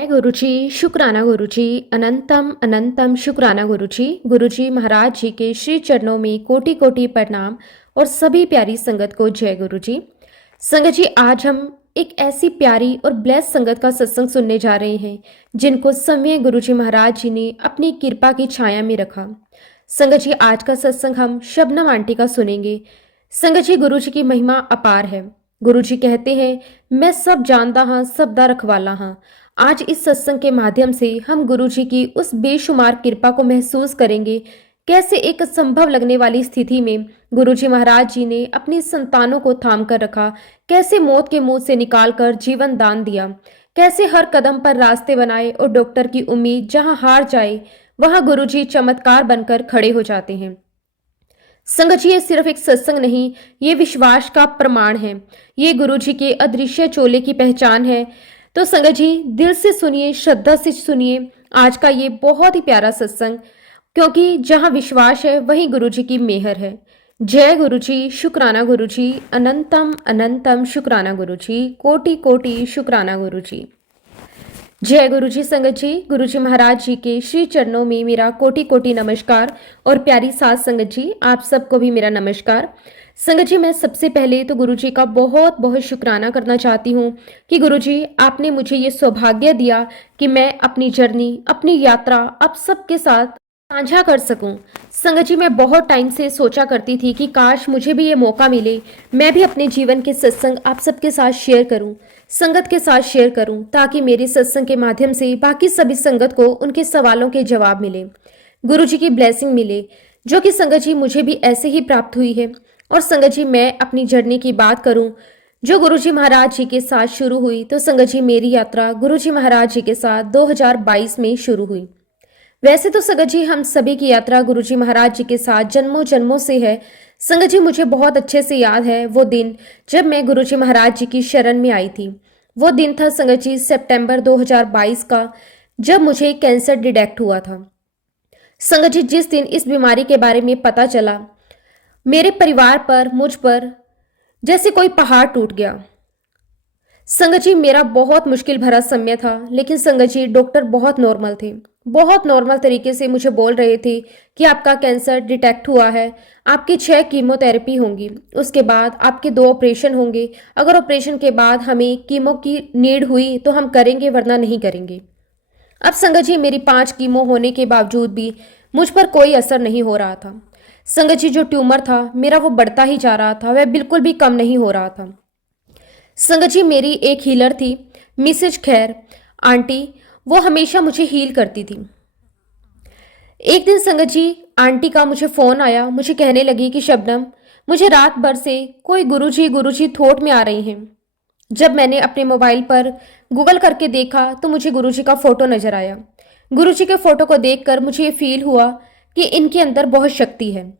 जय गुरुजी, शुक्राना गुरुजी, अनंतम अनंतम शुक्राना गुरुजी। गुरुजी महाराज जी के श्री चरणों में कोटि कोटि प्रणाम और सभी प्यारी संगत को जय गुरुजी। संगत जी, आज हम एक ऐसी प्यारी और ब्लेस संगत का सत्संग सुनने जा रहे हैं जिनको समय गुरुजी महाराज जी ने अपनी कृपा की छाया में रखा। संगत जी, आज का सत्संग हम शबनम आंटी का सुनेंगे। संगत जी, गुरुजी की महिमा अपार है। गुरुजी कहते हैं, मैं सब जानता हाँ, सब दा रखवाला हाँ। आज इस सत्संग के माध्यम से हम गुरुजी की उस बेशुमार कृपा को महसूस करेंगे। कैसे एक असंभव लगने वाली स्थिति में गुरुजी महाराज जी ने अपनी संतानों को थाम कर रखा, कैसे मौत के मुंह से निकालकर जीवन दान दिया, कैसे हर कदम पर रास्ते बनाए और डॉक्टर की उम्मीद जहां हार जाए वहां गुरुजी चमत्कार बनकर खड़े हो जाते हैं। संगत जी, ये सिर्फ एक सत्संग नहीं, ये विश्वास का प्रमाण है। ये गुरुजी के अदृश्य चोले की पहचान है। तो संगत जी, दिल से सुनिए, श्रद्धा से सुनिए आज का ये बहुत ही प्यारा सत्संग, क्योंकि जहां विश्वास है वहीं गुरुजी की मेहर है। जय गुरुजी, शुक्राना गुरुजी, अनंतम अनंतम शुक्राना गुरुजी, कोटि कोटि शुक्राना गुरुजी। जय गुरुजी। संगत जी, गुरुजी महाराज जी के श्री चरणों में मेरा कोटि कोटि नमस्कार और प्यारी साथ संगत जी, आप सबको भी मेरा नमस्कार। संगत जी, मैं सबसे पहले तो गुरुजी का बहुत बहुत शुक्राना करना चाहती हूँ कि गुरुजी आपने मुझे ये सौभाग्य दिया कि मैं अपनी जर्नी, अपनी यात्रा आप सबके साथ साझा कर सकूं। संगत जी, मैं बहुत टाइम से सोचा करती थी कि काश मुझे भी ये मौका मिले, मैं भी अपने जीवन के सत्संग आप सबके साथ शेयर करूं, संगत के साथ शेयर करूं, ताकि मेरे सत्संग के माध्यम से बाकी सभी संगत को उनके सवालों के जवाब मिले, गुरुजी की ब्लेसिंग मिले, जो कि संगत जी मुझे भी ऐसे ही प्राप्त हुई है। और संगत जी, मैं अपनी जर्नी की बात करूं जो गुरुजी महाराज जी के साथ शुरू हुई, तो संगत जी मेरी यात्रा गुरुजी महाराज जी के साथ 2022 में शुरू हुई। वैसे तो संगत जी हम सभी की यात्रा गुरुजी महाराज जी के साथ जन्मों जन्मों से है। संगत जी, मुझे बहुत अच्छे से याद है वो दिन जब मैं गुरुजी महाराज जी की शरण में आई थी। वो दिन था संगत जी सितंबर 2022 का, जब मुझे कैंसर डिटेक्ट हुआ था। संगत जी, जिस दिन इस बीमारी के बारे में पता चला, मेरे परिवार पर, मुझ पर जैसे कोई पहाड़ टूट गया। संगत जी, मेरा बहुत मुश्किल भरा समय था, लेकिन संगत जी डॉक्टर बहुत नॉर्मल थे, बहुत नॉर्मल तरीके से मुझे बोल रहे थे कि आपका कैंसर डिटेक्ट हुआ है, आपकी 6 कीमोथेरेपी होंगी, उसके बाद आपके 2 ऑपरेशन होंगे। अगर ऑपरेशन के बाद हमें कीमो की नीड हुई तो हम करेंगे, वरना नहीं करेंगे। अब संगत जी, मेरी 5 कीमो होने के बावजूद भी मुझ पर कोई असर नहीं हो रहा था। संगत जी, जो ट्यूमर था मेरा वो बढ़ता ही जा रहा था, वह बिल्कुल भी कम नहीं हो रहा था। संगत जी, मेरी एक हीलर थी, मिसेज खैर आंटी, वो हमेशा मुझे हील करती थी। एक दिन संगत जी आंटी का मुझे फोन आया, मुझे कहने लगी कि शबनम, मुझे रात भर से कोई गुरुजी गुरुजी थॉट में आ रही हैं। जब मैंने अपने मोबाइल पर गूगल करके देखा तो मुझे गुरुजी का फोटो नजर आया। गुरुजी के फोटो को देखकर मुझे ये फील हुआ कि इनके अंदर बहुत शक्ति है।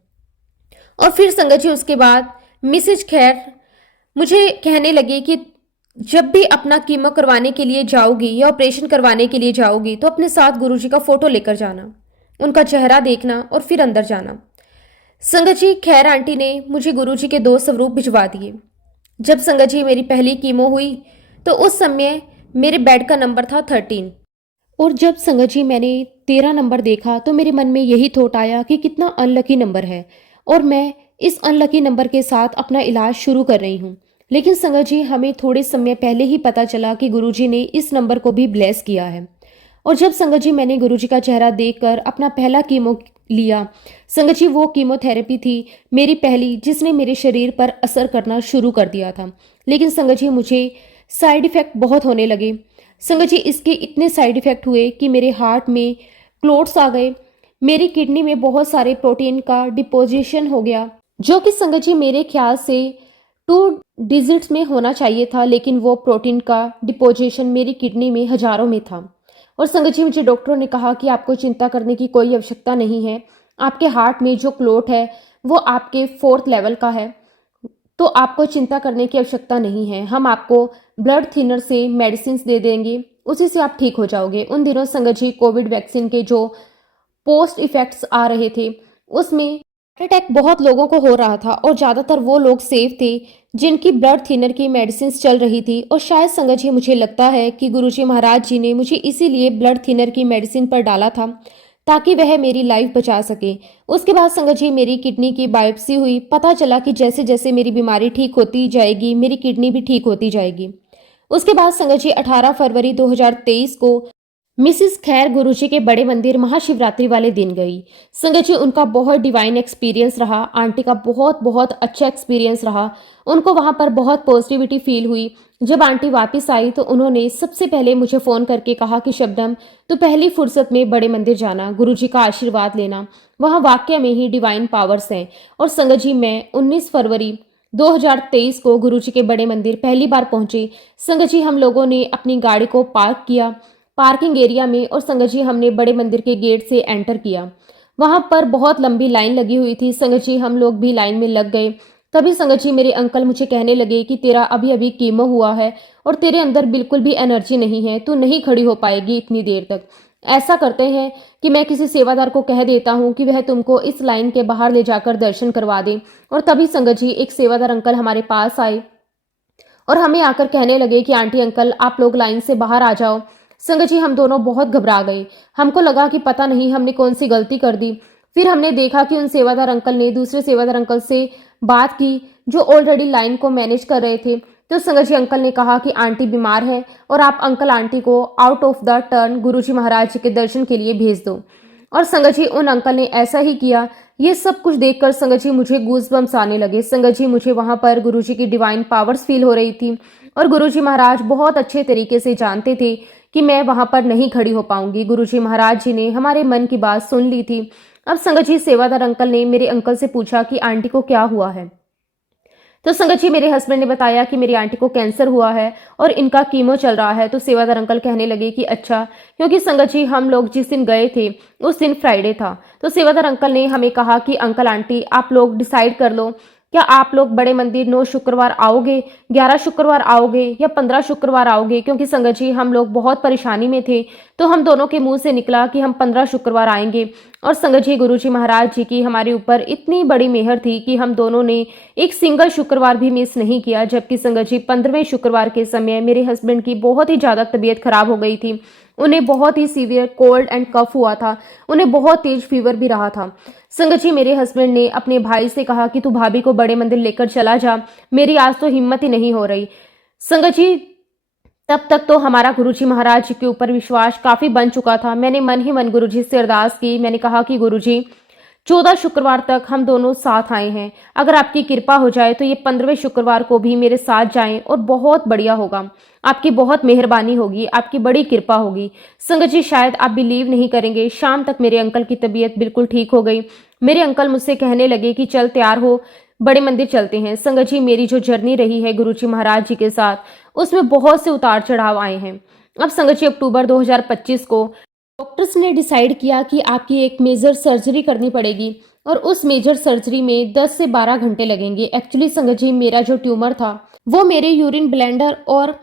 और फिर संगत जी उसके बाद मिसेज खैर मुझे कहने लगी कि जब भी अपना कीमो करवाने के लिए जाओगी या ऑपरेशन करवाने के लिए जाओगी तो अपने साथ गुरुजी का फोटो लेकर जाना, उनका चेहरा देखना और फिर अंदर जाना। संगत जी, खैर आंटी ने मुझे गुरुजी के 2 स्वरूप भिजवा दिए। जब संगत जी मेरी पहली कीमो हुई तो उस समय मेरे बेड का नंबर था 13। और जब संगत जी मैंने 13 नंबर देखा तो मेरे मन में यही थॉट आया कि कितना अनलकी नंबर है, और मैं इस अनलकी नंबर के साथ अपना इलाज शुरू कर रही हूँ। लेकिन संगत जी, हमें थोड़े समय पहले ही पता चला कि गुरुजी ने इस नंबर को भी ब्लेस किया है। और जब संगत जी मैंने गुरुजी का चेहरा देखकर अपना पहला कीमो लिया, संगत जी वो कीमोथेरेपी थी मेरी पहली, जिसने मेरे शरीर पर असर करना शुरू कर दिया था। लेकिन संगत जी मुझे साइड इफेक्ट बहुत होने लगे। संगत जी, इसके इतने साइड इफेक्ट हुए कि मेरे हार्ट में क्लोट्स आ गए, मेरी किडनी में बहुत सारे प्रोटीन का डिपोजिशन हो गया, जो कि संगत जी मेरे ख्याल से 2 डिजिट्स में होना चाहिए था, लेकिन वो प्रोटीन का डिपोजिशन मेरी किडनी में हजारों में था। और संगत जी, मुझे डॉक्टरों ने कहा कि आपको चिंता करने की कोई आवश्यकता नहीं है, आपके हार्ट में जो क्लोट है वो आपके 4th लेवल का है, तो आपको चिंता करने की आवश्यकता नहीं है। हम आपको ब्लड थिनर से मेडिसिन दे देंगे, उसी से आप ठीक हो जाओगे। उन दिनों संगत जी कोविड वैक्सीन के जो पोस्ट इफेक्ट्स आ रहे थे उसमें अटैक बहुत लोगों को हो रहा था और ज़्यादातर वो लोग सेफ थे जिनकी ब्लड थिनर की मेडिसिन चल रही थी। और शायद संगत जी मुझे लगता है कि गुरुजी महाराज जी ने मुझे इसीलिए ब्लड थिनर की मेडिसिन पर डाला था ताकि वह मेरी लाइफ बचा सके। उसके बाद संगत जी मेरी किडनी की बायोप्सी हुई। पता चला कि जैसे जैसे मेरी बीमारी ठीक होती जाएगी मेरी किडनी भी ठीक होती जाएगी। उसके बाद संगत जी 18 फरवरी 2023 को मिसिस खैर गुरुजी के बड़े मंदिर महाशिवरात्रि वाले दिन गई। संगत जी उनका बहुत डिवाइन एक्सपीरियंस रहा। आंटी का बहुत बहुत अच्छा एक्सपीरियंस रहा। उनको वहां पर बहुत पॉजिटिविटी फील हुई। जब आंटी वापस आई तो उन्होंने सबसे पहले मुझे फ़ोन करके कहा कि शबनम, तो पहली फुर्सत में बड़े मंदिर जाना, गुरुजी का आशीर्वाद लेना, वहाँ वाकई में ही डिवाइन पावर्स हैं। और संगत जी मैं 19 फरवरी 2023 को गुरुजी के बड़े मंदिर पहली बार पहुंचे। संगत जी हम लोगों ने अपनी गाड़ी को पार्क किया पार्किंग एरिया में और संगत जी हमने बड़े मंदिर के गेट से एंटर किया। वहां पर बहुत लंबी लाइन लगी हुई थी। संगत जी हम लोग भी लाइन में लग गए। तभी संगत जी मेरे अंकल मुझे कहने लगे कि तेरा अभी अभी कीमो हुआ है और तेरे अंदर बिल्कुल भी एनर्जी नहीं है, तू नहीं खड़ी हो पाएगी इतनी देर तक। ऐसा करते हैं कि मैं किसी सेवादार को कह देता हूँ कि वह तुमको इस लाइन के बाहर ले जाकर दर्शन करवा दे। और तभी संगत जी एक सेवादार अंकल हमारे पास आए और हमें आकर कहने लगे कि आंटी अंकल आप लोग लाइन से बाहर आ जाओ। संगत जी हम दोनों बहुत घबरा गए। हमको लगा कि पता नहीं हमने कौन सी गलती कर दी। फिर हमने देखा कि उन सेवादार अंकल ने दूसरे सेवादार अंकल से बात की जो ऑलरेडी लाइन को मैनेज कर रहे थे। तो संगत जी अंकल ने कहा कि आंटी बीमार है और आप अंकल आंटी को आउट ऑफ द टर्न गुरुजी महाराज जी के दर्शन के लिए भेज दो। और संगत जी उन अंकल ने ऐसा ही किया। ये सब कुछ देखकर संगत जी मुझे गूज़बम्स आने लगे। संगत जी मुझे वहां पर गुरुजी की डिवाइन पावर्स फील हो रही थी और गुरुजी महाराज बहुत अच्छे तरीके से जानते थे कि मैं वहां पर नहीं खड़ी हो पाऊंगी। गुरुजी महाराज जी ने हमारे मन की बात सुन ली थी। अब संगत जी सेवादार अंकल ने मेरे अंकल से पूछा कि आंटी को क्या हुआ है। तो संगत जी मेरे हस्बैंड ने बताया कि मेरी आंटी को कैंसर हुआ है और इनका कीमो चल रहा है। तो सेवादार अंकल कहने लगे कि अच्छा, क्योंकि संगत जी हम लोग जिस दिन गए थे उस दिन फ्राइडे था। तो सेवादार अंकल ने हमें कहा कि अंकल आंटी आप लोग डिसाइड कर लो, क्या आप लोग बड़े मंदिर 9 शुक्रवार आओगे, 11 शुक्रवार आओगे या 15 शुक्रवार आओगे। क्योंकि संगत जी हम लोग बहुत परेशानी में थे तो हम दोनों के मुंह से निकला कि हम 15 शुक्रवार आएंगे। और संगत जी गुरुजी महाराज जी की हमारे ऊपर इतनी बड़ी मेहर थी कि हम दोनों ने एक सिंगल शुक्रवार भी मिस नहीं किया। जबकि संगत जी 15वें शुक्रवार के समय मेरे हस्बैंड की बहुत ही ज़्यादा तबीयत खराब हो गई थी। उन्हें बहुत ही सीवियर कोल्ड एंड कफ हुआ था। उन्हें बहुत तेज फीवर भी रहा था। संगत जी मेरे हस्बैंड ने अपने भाई से कहा कि तू भाभी को बड़े मंदिर लेकर चला जा, मेरी आज तो हिम्मत ही नहीं हो रही। संगत जी तब तक तो हमारा गुरुजी महाराज जी के ऊपर विश्वास काफी बन चुका था। मैंने मन ही मन गुरुजी से अरदास की। मैंने कहा कि गुरुजी 14 शुक्रवार तक हम दोनों साथ आए हैं, अगर आपकी कृपा हो जाए तो ये 15वें शुक्रवार को भी मेरे साथ जाएं और बहुत बढ़िया होगा। आपकी बहुत मेहरबानी होगी, आपकी बड़ी कृपा होगी। संगत जी शायद आप बिलीव नहीं करेंगे, शाम तक मेरे अंकल की तबीयत बिल्कुल ठीक हो गई। मेरे अंकल मुझसे कहने लगे कि चल तैयार हो, बड़े मंदिर चलते हैं। संगत जी मेरी जो जर्नी रही है गुरुजी महाराज जी के साथ उसमें बहुत से उतार चढ़ाव आए हैं। अब संगत जी अक्टूबर 2025 को डॉक्टर्स ने डिसाइड किया कि आपकी एक मेजर सर्जरी करनी पड़ेगी और उस मेजर सर्जरी में 10 से 12 घंटे लगेंगे। एक्चुअली संगत जी मेरा जो ट्यूमर था वो मेरे यूरिन ब्लैंडर और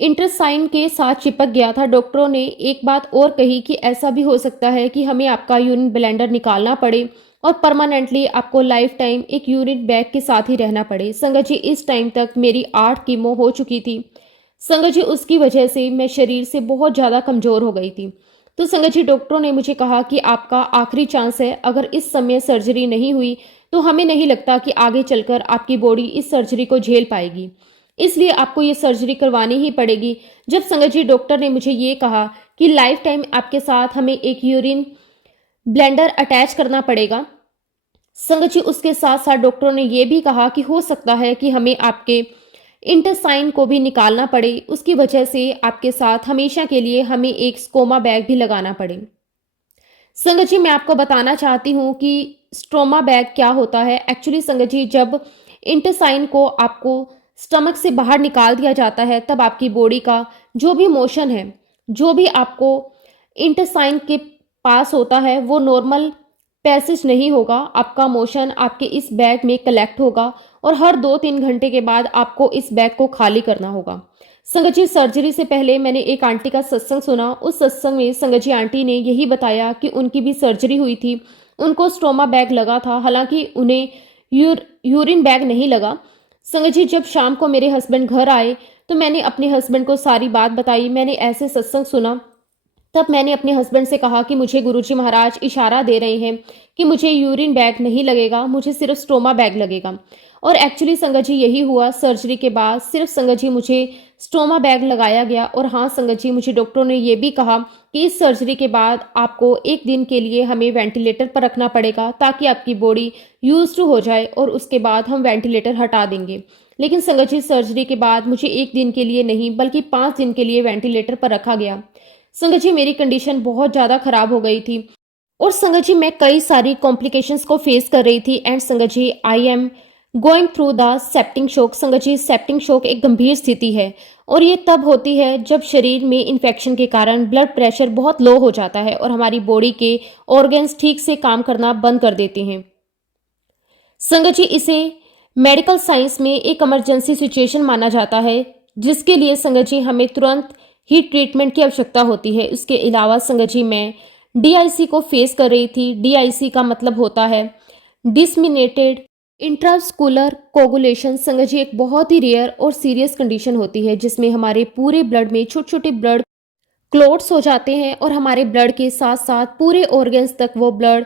इंटेस्टाइन के साथ चिपक गया था। डॉक्टरों ने एक बात और कही कि ऐसा भी हो सकता है कि हमें आपका यूरिन ब्लैंडर निकालना पड़े और परमानेंटली आपको लाइफ टाइम एक यूरिन बैग के साथ ही रहना पड़े। संगत जी इस टाइम तक मेरी 8 कीमो हो चुकी थी। संगत जी उसकी वजह से मैं शरीर से बहुत ज़्यादा कमज़ोर हो गई थी। तो संगत जी डॉक्टरों ने मुझे कहा कि आपका आखिरी चांस है, अगर इस समय सर्जरी नहीं हुई तो हमें नहीं लगता कि आगे चलकर आपकी बॉडी इस सर्जरी को झेल पाएगी, इसलिए आपको ये सर्जरी करवानी ही पड़ेगी। जब संगत जी डॉक्टर ने मुझे ये कहा कि लाइफ टाइम आपके साथ हमें एक यूरिन ब्लेंडर अटैच करना पड़ेगा, संगत जी उसके साथ साथ डॉक्टरों ने यह भी कहा कि हो सकता है कि हमें आपके इंटेस्टाइन को भी निकालना पड़े, उसकी वजह से आपके साथ हमेशा के लिए हमें एक स्कोमा बैग भी लगाना पड़े। संगत जी मैं आपको बताना चाहती हूँ कि स्ट्रोमा बैग क्या होता है। एक्चुअली संगत जी जब इंटेस्टाइन को आपको स्टमक से बाहर निकाल दिया जाता है तब आपकी बॉडी का जो भी मोशन है, जो भी आपको इंटेस्टाइन के पास होता है वो नॉर्मल पैसेज नहीं होगा। आपका मोशन आपके इस बैग में कलेक्ट होगा और हर 2-3 घंटे के बाद आपको इस बैग को खाली करना होगा। संगत जी सर्जरी से पहले मैंने एक आंटी का सत्संग सुना। उस सत्संग में संगत जी आंटी ने यही बताया कि उनकी भी सर्जरी हुई थी उनको स्टोमा बैग लगा था, हालांकि उन्हें यूरिन बैग नहीं लगा। संगत जी, जब शाम को मेरे हस्बैंड घर आए तो मैंने अपने हस्बैंड को सारी बात बताई। मैंने ऐसे सत्संग सुना। तब मैंने अपने हस्बैंड से कहा कि मुझे गुरुजी महाराज इशारा दे रहे हैं कि मुझे यूरिन बैग नहीं लगेगा, मुझे सिर्फ स्टोमा बैग लगेगा। और एक्चुअली संगत जी यही हुआ। सर्जरी के बाद सिर्फ संगत जी मुझे स्टोमा बैग लगाया गया। और हाँ संगत जी, मुझे डॉक्टरों ने ये भी कहा कि इस सर्जरी के बाद आपको 1 दिन के लिए हमें वेंटिलेटर पर रखना पड़ेगा ताकि आपकी बॉडी यूज टू हो जाए, और उसके बाद हम वेंटिलेटर हटा देंगे। लेकिन संगत जी, सर्जरी के बाद मुझे 1 दिन के लिए नहीं बल्कि 5 दिन के लिए वेंटिलेटर पर रखा गया। संगत जी, मेरी कंडीशन बहुत ज़्यादा खराब हो गई थी और संगत जी मैं कई सारी कॉम्प्लिकेशंस को फेस कर रही थी। And Sangat ji, I am going through the सेप्टिंग शॉक। संगत जी, सेप्टिंग शॉक एक गंभीर स्थिति है और ये तब होती है जब शरीर में इन्फेक्शन के कारण ब्लड प्रेशर बहुत लो हो जाता है और हमारी बॉडी के ऑर्गन्स ठीक से काम करना बंद कर देते हैं। संगत जी, इसे मेडिकल साइंस में एक इमरजेंसी सिचुएशन माना जाता है, जिसके लिए संगत जी हमें तुरंत ही ट्रीटमेंट की आवश्यकता होती है। उसके अलावा संगत जी मैं DIC को फेस कर रही थी। DIC का मतलब होता है डिसमिनेटेड इंट्रास्कुलर कोगुलेशन। संगत जी, एक बहुत ही रेयर और सीरियस कंडीशन होती है जिसमें हमारे पूरे ब्लड में छोटे छोटे ब्लड क्लॉट्स हो जाते हैं और हमारे ब्लड के साथ साथ पूरे ऑर्गन्स तक वो ब्लड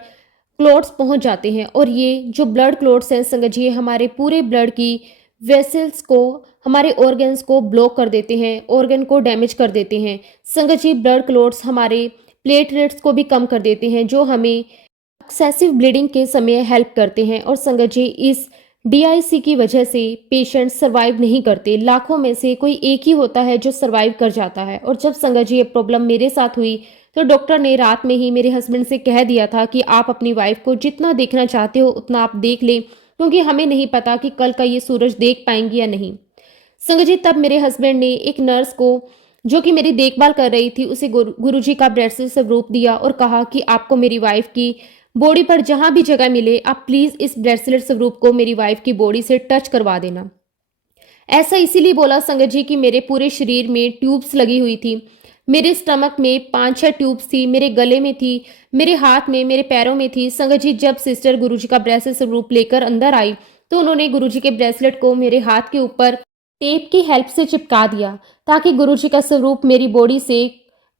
क्लॉट्स पहुंच जाते हैं। और ये जो ब्लड क्लॉट्स हैं संगत जी, हमारे पूरे ब्लड की वेसल्स को, हमारे ऑर्गन्स को ब्लॉक कर देते हैं, ऑर्गन को डैमेज कर देते हैं। संगत जी, ब्लड क्लॉट्स हमारे प्लेटलेट्स को भी कम कर देते हैं, जो हमें एक्सेसिव ब्लीडिंग के समय हेल्प करते हैं। और संगत जी, इस DIC की वजह से पेशेंट सर्वाइव नहीं करते। लाखों में से कोई एक ही होता है जो सर्वाइव कर जाता है। और जब संगत जी ये प्रॉब्लम मेरे साथ हुई तो डॉक्टर ने रात में ही मेरे हस्बैंड से कह दिया था कि आप अपनी वाइफ को जितना देखना चाहते हो उतना आप देख लें, क्योंकि हमें नहीं पता कि कल का ये सूरज देख पाएंगी या नहीं। संगत जी, तब मेरे हस्बैंड ने एक नर्स को, जो कि मेरी देखभाल कर रही थी, उसे गुरुजी का ब्रेसलेट स्वरूप दिया और कहा कि आपको मेरी वाइफ की बॉडी पर जहां भी जगह मिले आप प्लीज इस ब्रेसलेट स्वरूप को मेरी वाइफ की बॉडी से टच करवा देना। ऐसा इसीलिए बोला संगत जी कि मेरे पूरे शरीर में ट्यूब्स लगी हुई थी। मेरे स्टमक में 5-6 ट्यूब्स थी, मेरे गले में थी, मेरे हाथ में, मेरे पैरों में थी। संगत जी, जब सिस्टर गुरुजी का ब्रेसलेट स्वरूप लेकर अंदर आई तो उन्होंने गुरुजी के ब्रेसलेट को मेरे हाथ के ऊपर टेप की हेल्प से चिपका दिया ताकि गुरुजी का स्वरूप मेरी बॉडी से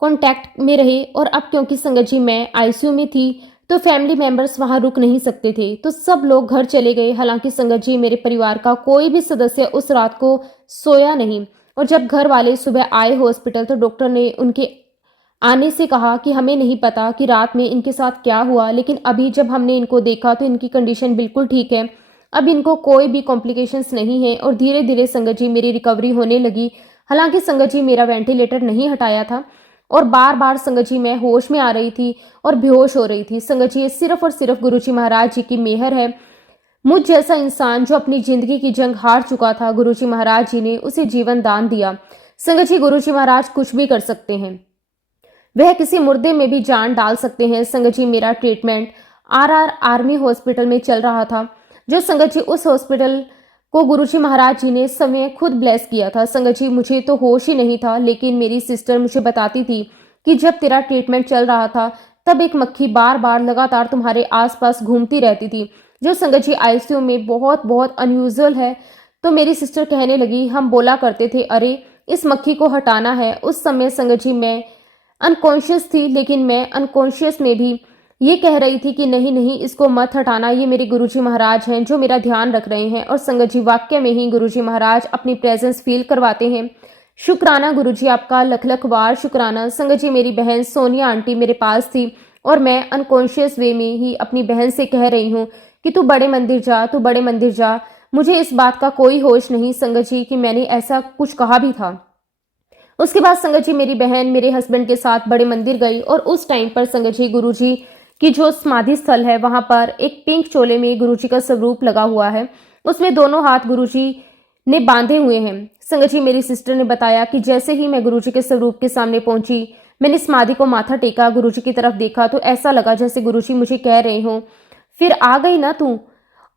कांटेक्ट में रहे। और अब क्योंकि संगत जी मैं ICU में थी तो फैमिली मेंबर्स वहां रुक नहीं सकते थे, तो सब लोग घर चले गए। हालांकि संगत जी, मेरे परिवार का कोई भी सदस्य उस रात को सोया नहीं। और जब घर वाले सुबह आए हॉस्पिटल तो डॉक्टर ने उनके आने से कहा कि हमें नहीं पता कि रात में इनके साथ क्या हुआ, लेकिन अभी जब हमने इनको देखा तो इनकी कंडीशन बिल्कुल ठीक है, अब इनको कोई भी कॉम्प्लिकेशंस नहीं है। और धीरे धीरे संगत जी मेरी रिकवरी होने लगी। हालांकि संगत जी मेरा वेंटिलेटर नहीं हटाया था और बार बार संगत जी मैं होश में आ रही थी और बेहोश हो रही थी। संगत जी, ये सिर्फ और सिर्फ गुरुजी महाराज जी की मेहर है। मुझ जैसा इंसान जो अपनी जिंदगी की जंग हार चुका था, गुरुजी महाराज जी ने उसे जीवन दान दिया। संगत जी, गुरुजी महाराज कुछ भी कर सकते हैं, वह किसी मुर्दे में भी जान डाल सकते हैं। संगत जी, मेरा ट्रीटमेंट RR आर्मी हॉस्पिटल में चल रहा था, जो संगत जी उस हॉस्पिटल को गुरुजी महाराज जी ने समय खुद ब्लेस किया था। संगत जी, मुझे तो होश ही नहीं था, लेकिन मेरी सिस्टर मुझे बताती थी कि जब तेरा ट्रीटमेंट चल रहा था तब एक मक्खी बार बार लगातार तुम्हारे आसपास घूमती रहती थी, जो संगत जी ICU में बहुत बहुत अनयूजुअल है। तो मेरी सिस्टर कहने लगी, हम बोला करते थे अरे इस मक्खी को हटाना है। उस समय संगत जी मैं अनकॉन्शियस थी, लेकिन मैं अनकॉन्शियस में भी ये कह रही थी कि नहीं नहीं, इसको मत हटाना, ये मेरे गुरुजी महाराज हैं जो मेरा ध्यान रख रहे हैं। और संगत जी, वाक्य में ही गुरुजी महाराज अपनी प्रेजेंस फील करवाते हैं। शुक्राना गुरुजी, आपका लख लख बार शुक्राना। संगत जी, मेरी बहन सोनिया आंटी मेरे पास थी और मैं अनकॉन्शियस वे में ही अपनी बहन से कह रही हूँ कि तू बड़े मंदिर जा, तू बड़े मंदिर जा। मुझे इस बात का कोई होश नहीं संगत जी कि मैंने ऐसा कुछ कहा भी था। उसके बाद संगत जी मेरी बहन मेरे हस्बैंड के साथ बड़े मंदिर गई और उस टाइम पर संगत जी गुरुजी की जो समाधि स्थल है वहां पर एक पिंक चोले में गुरुजी का स्वरूप लगा हुआ है, उसमें दोनों हाथ गुरुजी ने बांधे हुए हैं। संगत जी, मेरी सिस्टर ने बताया कि जैसे ही मैं गुरुजी के स्वरूप के सामने पहुंची, मैंने समाधि को माथा टेका, गुरुजी की तरफ देखा तो ऐसा लगा जैसे गुरुजी मुझे कह रहे हो फिर आ गई ना तू।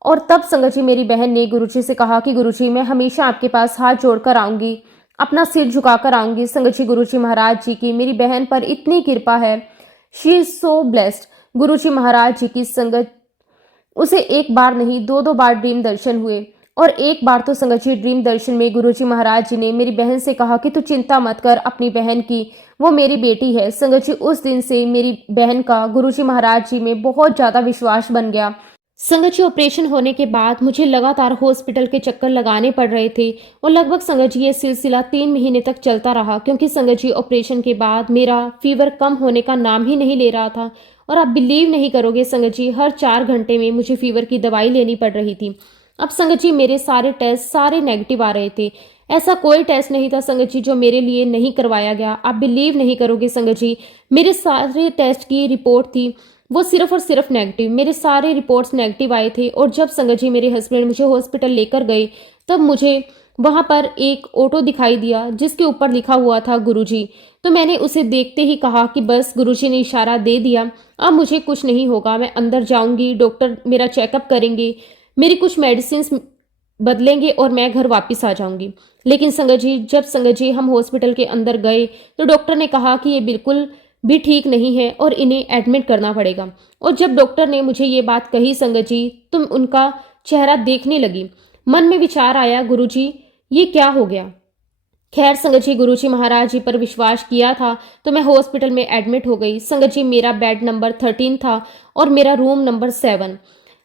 और तब संगत जी मेरी बहन ने गुरुजी से कहा कि गुरुजी, मैं हमेशा आपके पास हाथ जोड़कर आऊंगी, अपना सिर झुकाकर आऊंगी। संगत जी, गुरुजी महाराज जी की मेरी बहन पर इतनी कृपा है, शी इज सो ब्लेस्ड। गुरुजी महाराज जी की संगत उसे एक बार नहीं दो दो बार ड्रीम दर्शन हुए। और एक बार तो संगत जी ड्रीम दर्शन में गुरुजी महाराज जी ने मेरी बहन से कहा कि तू चिंता मत कर अपनी बहन की, वो मेरी बेटी है। संगत जी उस दिन से मेरी बहन का गुरुजी महाराज जी में बहुत ज़्यादा विश्वास बन गया। संगत जी ऑपरेशन होने के बाद मुझे लगातार हॉस्पिटल के चक्कर लगाने पड़ रहे थे और लगभग संगत जी ये सिलसिला 3 महीने तक चलता रहा, क्योंकि संगत जी ऑपरेशन के बाद मेरा फीवर कम होने का नाम ही नहीं ले रहा था। और आप बिलीव नहीं करोगे संगत जी, हर 4 घंटे में मुझे फीवर की दवाई लेनी पड़ रही थी। अब संगत जी मेरे सारे टेस्ट सारे नेगेटिव आ रहे थे। ऐसा कोई टेस्ट नहीं था संगत जी जो मेरे लिए नहीं करवाया गया। आप बिलीव नहीं करोगे संगत जी, मेरे सारे टेस्ट की रिपोर्ट थी वो सिर्फ और सिर्फ नेगेटिव, मेरे सारे रिपोर्ट्स नेगेटिव आए थे। और जब संगत जी मेरे हस्बैंड मुझे हॉस्पिटल लेकर गए तब मुझे वहां पर एक ऑटो दिखाई दिया जिसके ऊपर लिखा हुआ था गुरुजी। तो मैंने उसे देखते ही कहा कि बस, गुरुजी ने इशारा दे दिया, अब मुझे कुछ नहीं होगा, मैं अंदर जाऊंगी, डॉक्टर मेरा चेकअप करेंगे, मेरी कुछ मेडिसिन बदलेंगे और मैं घर वापस आ जाऊंगी। लेकिन संगत जी जब संगत जी हम हॉस्पिटल के अंदर गए तो डॉक्टर ने कहा कि ये बिल्कुल भी ठीक नहीं है और इन्हें एडमिट करना पड़ेगा। और जब डॉक्टर ने मुझे ये बात कही संगत जी, तुम उनका चेहरा देखने लगी, मन में विचार आया, गुरुजी ये क्या हो गया। खैर संगत जी गुरुजी महाराज जी पर विश्वास किया था तो मैं हॉस्पिटल में एडमिट हो गई। संगत जी मेरा बेड नंबर 13 था और मेरा रूम नंबर 7।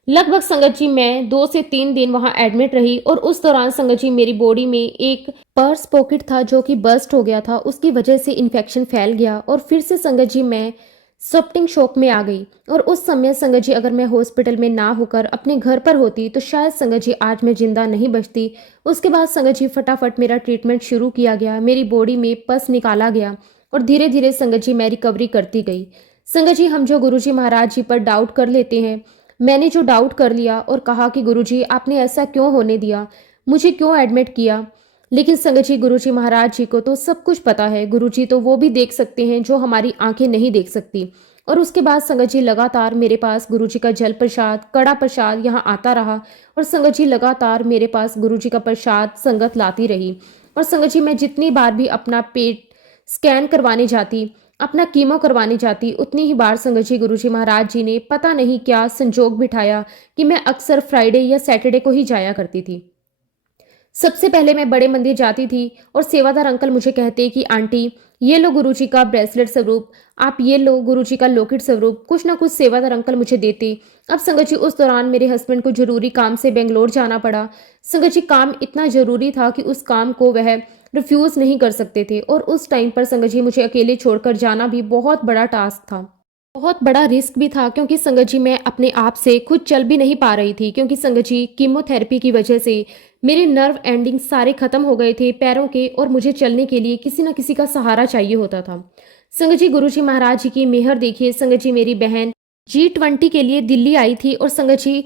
लगभग संगत जी मैं 2 से 3 दिन वहां एडमिट रही और उस दौरान संगत जी मेरी बॉडी में एक पर्स पॉकेट था जो कि बस्ट हो गया था, उसकी वजह से इन्फेक्शन फैल गया और फिर से संगत जी मैं सॉफ्टिंग शॉक में आ गई। और उस समय संगत जी अगर मैं हॉस्पिटल में ना होकर अपने घर पर होती तो शायद संगत जी आज मैं जिंदा नहीं बचती। उसके बाद संगत जी फटाफट मेरा ट्रीटमेंट शुरू किया गया, मेरी बॉडी में पस निकाला गया और धीरे धीरे संगत जी मैं रिकवरी करती गई। संगत जी हम जो गुरुजी महाराज जी पर डाउट कर लेते हैं, मैंने जो डाउट कर लिया और कहा कि गुरुजी आपने ऐसा क्यों होने दिया, मुझे क्यों एडमिट किया। लेकिन संगत जी गुरुजी महाराज जी को तो सब कुछ पता है, गुरुजी तो वो भी देख सकते हैं जो हमारी आंखें नहीं देख सकती। और उसके बाद संगत जी लगातार मेरे पास गुरुजी का जल प्रसाद कड़ा प्रसाद यहाँ आता रहा और संगत जी लगातार मेरे पास गुरुजी का प्रसाद संगत लाती रही। और संगत जी मैं जितनी बार भी अपना पेट स्कैन करवाने जाती, अपना कीमो करवाने जाती, उतनी ही बार संगत जी गुरुजी महाराज जी ने पता नहीं क्या संजोग बिठाया कि मैं अक्सर फ्राइडे या सैटरडे को ही जाया करती थी। सबसे पहले मैं बड़े मंदिर जाती थी और सेवादार अंकल मुझे कहते कि आंटी ये लो गुरुजी का ब्रेसलेट स्वरूप, आप ये लो गुरुजी का लॉकेट स्वरूप, कुछ ना कुछ सेवादार अंकल मुझे देते। अब संगत जी उस दौरान मेरे हस्बैंड को जरूरी काम से बेंगलोर जाना पड़ा। संगत जी काम इतना जरूरी था कि उस काम को वह रिफ्यूज नहीं कर सकते थे और उस टाइम पर संगत जी मुझे अकेले छोड़कर जाना भी बहुत बड़ा टास्क था, बहुत बड़ा रिस्क भी था, क्योंकि संगत जी मैं अपने आप से खुद चल भी नहीं पा रही थी, क्योंकि संगत जी कीमोथेरेपी की वजह से मेरे नर्व एंडिंग सारे खत्म हो गए थे पैरों के और मुझे चलने के लिए किसी न किसी का सहारा चाहिए होता था। संगत जी गुरुजी महाराज जी की मेहर देखिए, संगत जी मेरी बहन G20 के लिए दिल्ली आई थी और संगत जी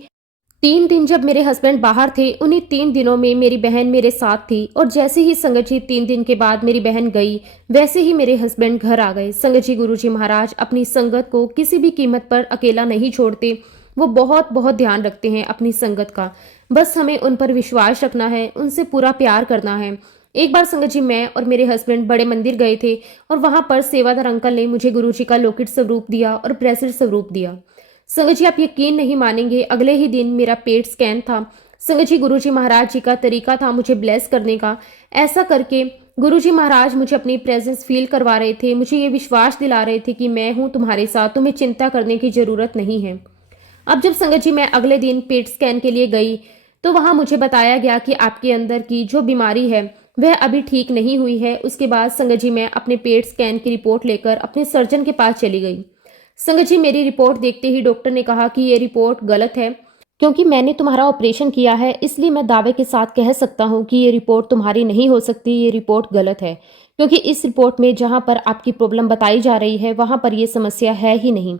3 दिन जब मेरे हस्बैंड बाहर थे उन्हीं 3 दिनों में मेरी बहन मेरे साथ थी। और जैसे ही संगत जी 3 दिन के बाद मेरी बहन गई वैसे ही मेरे हस्बैंड घर आ गए। संगत जी गुरुजी महाराज अपनी संगत को किसी भी कीमत पर अकेला नहीं छोड़ते, वो बहुत बहुत ध्यान रखते हैं अपनी संगत का। बस हमें उन पर विश्वास रखना है, उनसे पूरा प्यार करना है। एक बार संगत जी मैं और मेरे हस्बैंड बड़े मंदिर गए थे और वहां पर सेवादार अंकल ने मुझे गुरुजी का लॉकेट स्वरूप दिया और ब्रेसलेट स्वरूप दिया। संगत जी आप यकीन नहीं मानेंगे, अगले ही दिन मेरा पेट स्कैन था। संगत जी गुरुजी महाराज जी का तरीका था मुझे ब्लेस करने का। ऐसा करके गुरुजी महाराज मुझे अपनी प्रेजेंस फील करवा रहे थे, मुझे ये विश्वास दिला रहे थे कि मैं हूं तुम्हारे साथ, तुम्हें चिंता करने की जरूरत नहीं है। अब जब संगत जी मैं अगले दिन पेट स्कैन के लिए गई तो वहां मुझे बताया गया कि आपके अंदर की जो बीमारी है वह अभी ठीक नहीं हुई है। उसके बाद संगत जी मैं अपने पेट स्कैन की रिपोर्ट लेकर अपने सर्जन के पास चली गई। संगत जी मेरी रिपोर्ट देखते ही डॉक्टर ने कहा कि ये रिपोर्ट गलत है, क्योंकि मैंने तुम्हारा ऑपरेशन किया है इसलिए मैं दावे के साथ कह सकता हूँ कि ये रिपोर्ट तुम्हारी नहीं हो सकती, ये रिपोर्ट गलत है, क्योंकि इस रिपोर्ट में जहाँ पर आपकी प्रॉब्लम बताई जा रही है वहाँ पर ये समस्या है ही नहीं।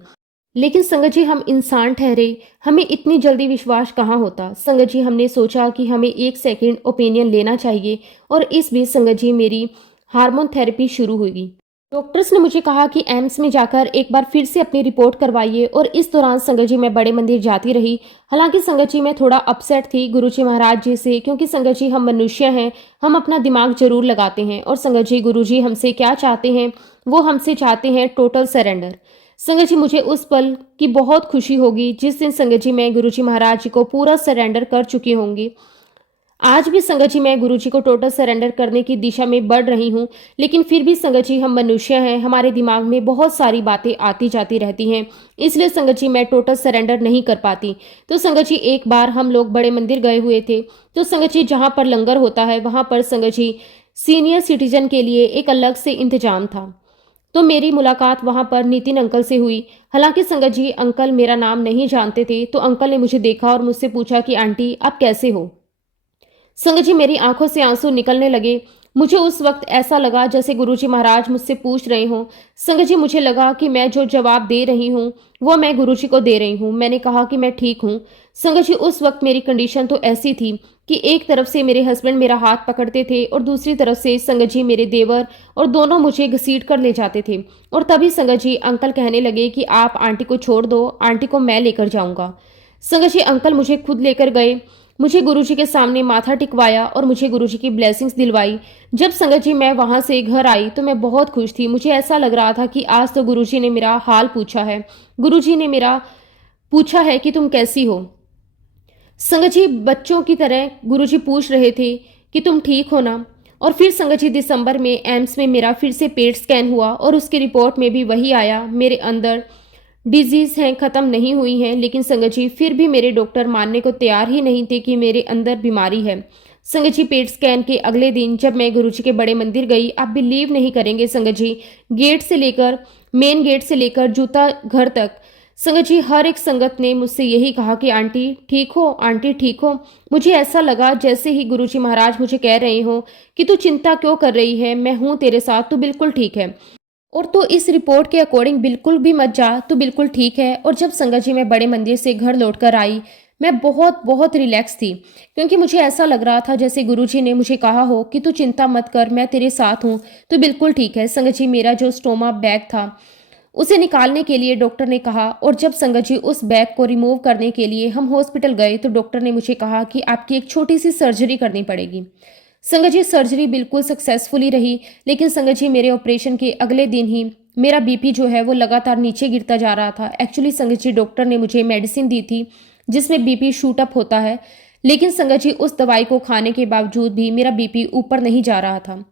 लेकिन संगत जी हम इंसान ठहरे, हमें इतनी जल्दी विश्वास कहाँ होता। संगत जी हमने सोचा कि हमें 1 सेकेंड ओपिनियन लेना चाहिए और इस बीच संगत जी मेरी हार्मोन थेरेपी शुरू हुई। डॉक्टर्स ने मुझे कहा कि एम्स में जाकर एक बार फिर से अपनी रिपोर्ट करवाइए और इस दौरान संगत जी मैं बड़े मंदिर जाती रही। हालांकि संगत जी मैं थोड़ा अपसेट थी गुरुजी महाराज जी से, क्योंकि संगत जी हम मनुष्य हैं, हम अपना दिमाग जरूर लगाते हैं और संगत जी गुरुजी हमसे क्या चाहते हैं, वो हमसे चाहते हैं टोटल सरेंडर। संगत जी मुझे उस पल की बहुत खुशी होगी जिस दिन संगत जी मैं गुरुजी महाराज जी को पूरा सरेंडर कर चुकी होंगी। आज भी संगत जी मैं गुरुजी को टोटल सरेंडर करने की दिशा में बढ़ रही हूँ, लेकिन फिर भी संगत जी हम मनुष्य हैं, हमारे दिमाग में बहुत सारी बातें आती जाती रहती हैं, इसलिए संगत जी मैं टोटल सरेंडर नहीं कर पाती। तो संगत जी एक बार हम लोग बड़े मंदिर गए हुए थे, तो संगत जी जहाँ पर लंगर होता है वहाँ पर संगत जी सीनियर सिटीजन के लिए एक अलग से इंतजाम था। तो मेरी मुलाकात वहां पर नितिन अंकल से हुई। हालांकि संगत जी अंकल मेरा नाम नहीं जानते थे, तो अंकल ने मुझे देखा और मुझसे पूछा कि आंटी आप कैसे हो। संगत जी मेरी आंखों से आंसू निकलने लगे। मुझे उस वक्त ऐसा लगा जैसे गुरुजी महाराज मुझसे पूछ रहे हों। संगत जी मुझे लगा कि मैं जो जवाब दे रही हूँ वो मैं गुरुजी को दे रही हूँ। मैंने कहा कि मैं ठीक हूँ। संगत जी उस वक्त मेरी कंडीशन तो ऐसी थी कि एक तरफ से मेरे हस्बैंड मेरा हाथ पकड़ते थे और दूसरी तरफ से संगत जी मेरे देवर, और दोनों मुझे घसीट कर ले जाते थे। और तभी संगत जी अंकल कहने लगे कि आप आंटी को छोड़ दो, आंटी को मैं लेकर जाऊंगा। संगत जी अंकल मुझे खुद लेकर गए, मुझे गुरुजी के सामने माथा टिकवाया और मुझे गुरुजी की ब्लेसिंग्स दिलवाई। जब संगत जी मैं वहां से घर आई तो मैं बहुत खुश थी। मुझे ऐसा लग रहा था कि आज तो गुरुजी ने मेरा हाल पूछा है, गुरुजी ने मेरा पूछा है कि तुम कैसी हो। संगत जी बच्चों की तरह गुरुजी पूछ रहे थे कि तुम ठीक हो ना। और फिर संगत जी दिसंबर में एम्स में मेरा फिर से पेट स्कैन हुआ और उसकी रिपोर्ट में भी वही आया, मेरे अंदर डिजीज हैं, खत्म नहीं हुई हैं। लेकिन संगत जी फिर भी मेरे डॉक्टर मानने को तैयार ही नहीं थे कि मेरे अंदर बीमारी है। संगत जी पेट स्कैन के अगले दिन जब मैं गुरुजी के बड़े मंदिर गई, आप बिलीव नहीं करेंगे संगत जी, गेट से लेकर मेन गेट से लेकर जूता घर तक संगत जी हर एक संगत ने मुझसे यही कहा कि आंटी ठीक हो, आंटी ठीक हो। मुझे ऐसा लगा जैसे ही गुरुजी महाराज मुझे कह रहे हो कि तू चिंता क्यों कर रही है, मैं हूं तेरे साथ, तू बिल्कुल ठीक है। और तो इस रिपोर्ट के अकॉर्डिंग बिल्कुल भी मत जा, तो बिल्कुल ठीक है। और जब संगत जी मैं बड़े मंदिर से घर लौटकर आई, मैं बहुत बहुत रिलैक्स थी, क्योंकि मुझे ऐसा लग रहा था जैसे गुरुजी ने मुझे कहा हो कि तू चिंता मत कर, मैं तेरे साथ हूँ, तो बिल्कुल ठीक है। संगत जी मेरा जो स्टोमा बैग था उसे निकालने के लिए डॉक्टर ने कहा, और जब संगत जी उस बैग को रिमूव करने के लिए हम हॉस्पिटल गए तो डॉक्टर ने मुझे कहा कि आपकी एक छोटी सी सर्जरी करनी पड़ेगी। संगत जी सर्जरी बिल्कुल सक्सेसफुली रही, लेकिन संगत जी मेरे ऑपरेशन के अगले दिन ही मेरा बीपी जो है वो लगातार नीचे गिरता जा रहा था। एक्चुअली संगत जी डॉक्टर ने मुझे मेडिसिन दी थी जिसमें बीपी शूट अप होता है, लेकिन संगत जी उस दवाई को खाने के बावजूद भी मेरा बीपी ऊपर नहीं जा रहा था,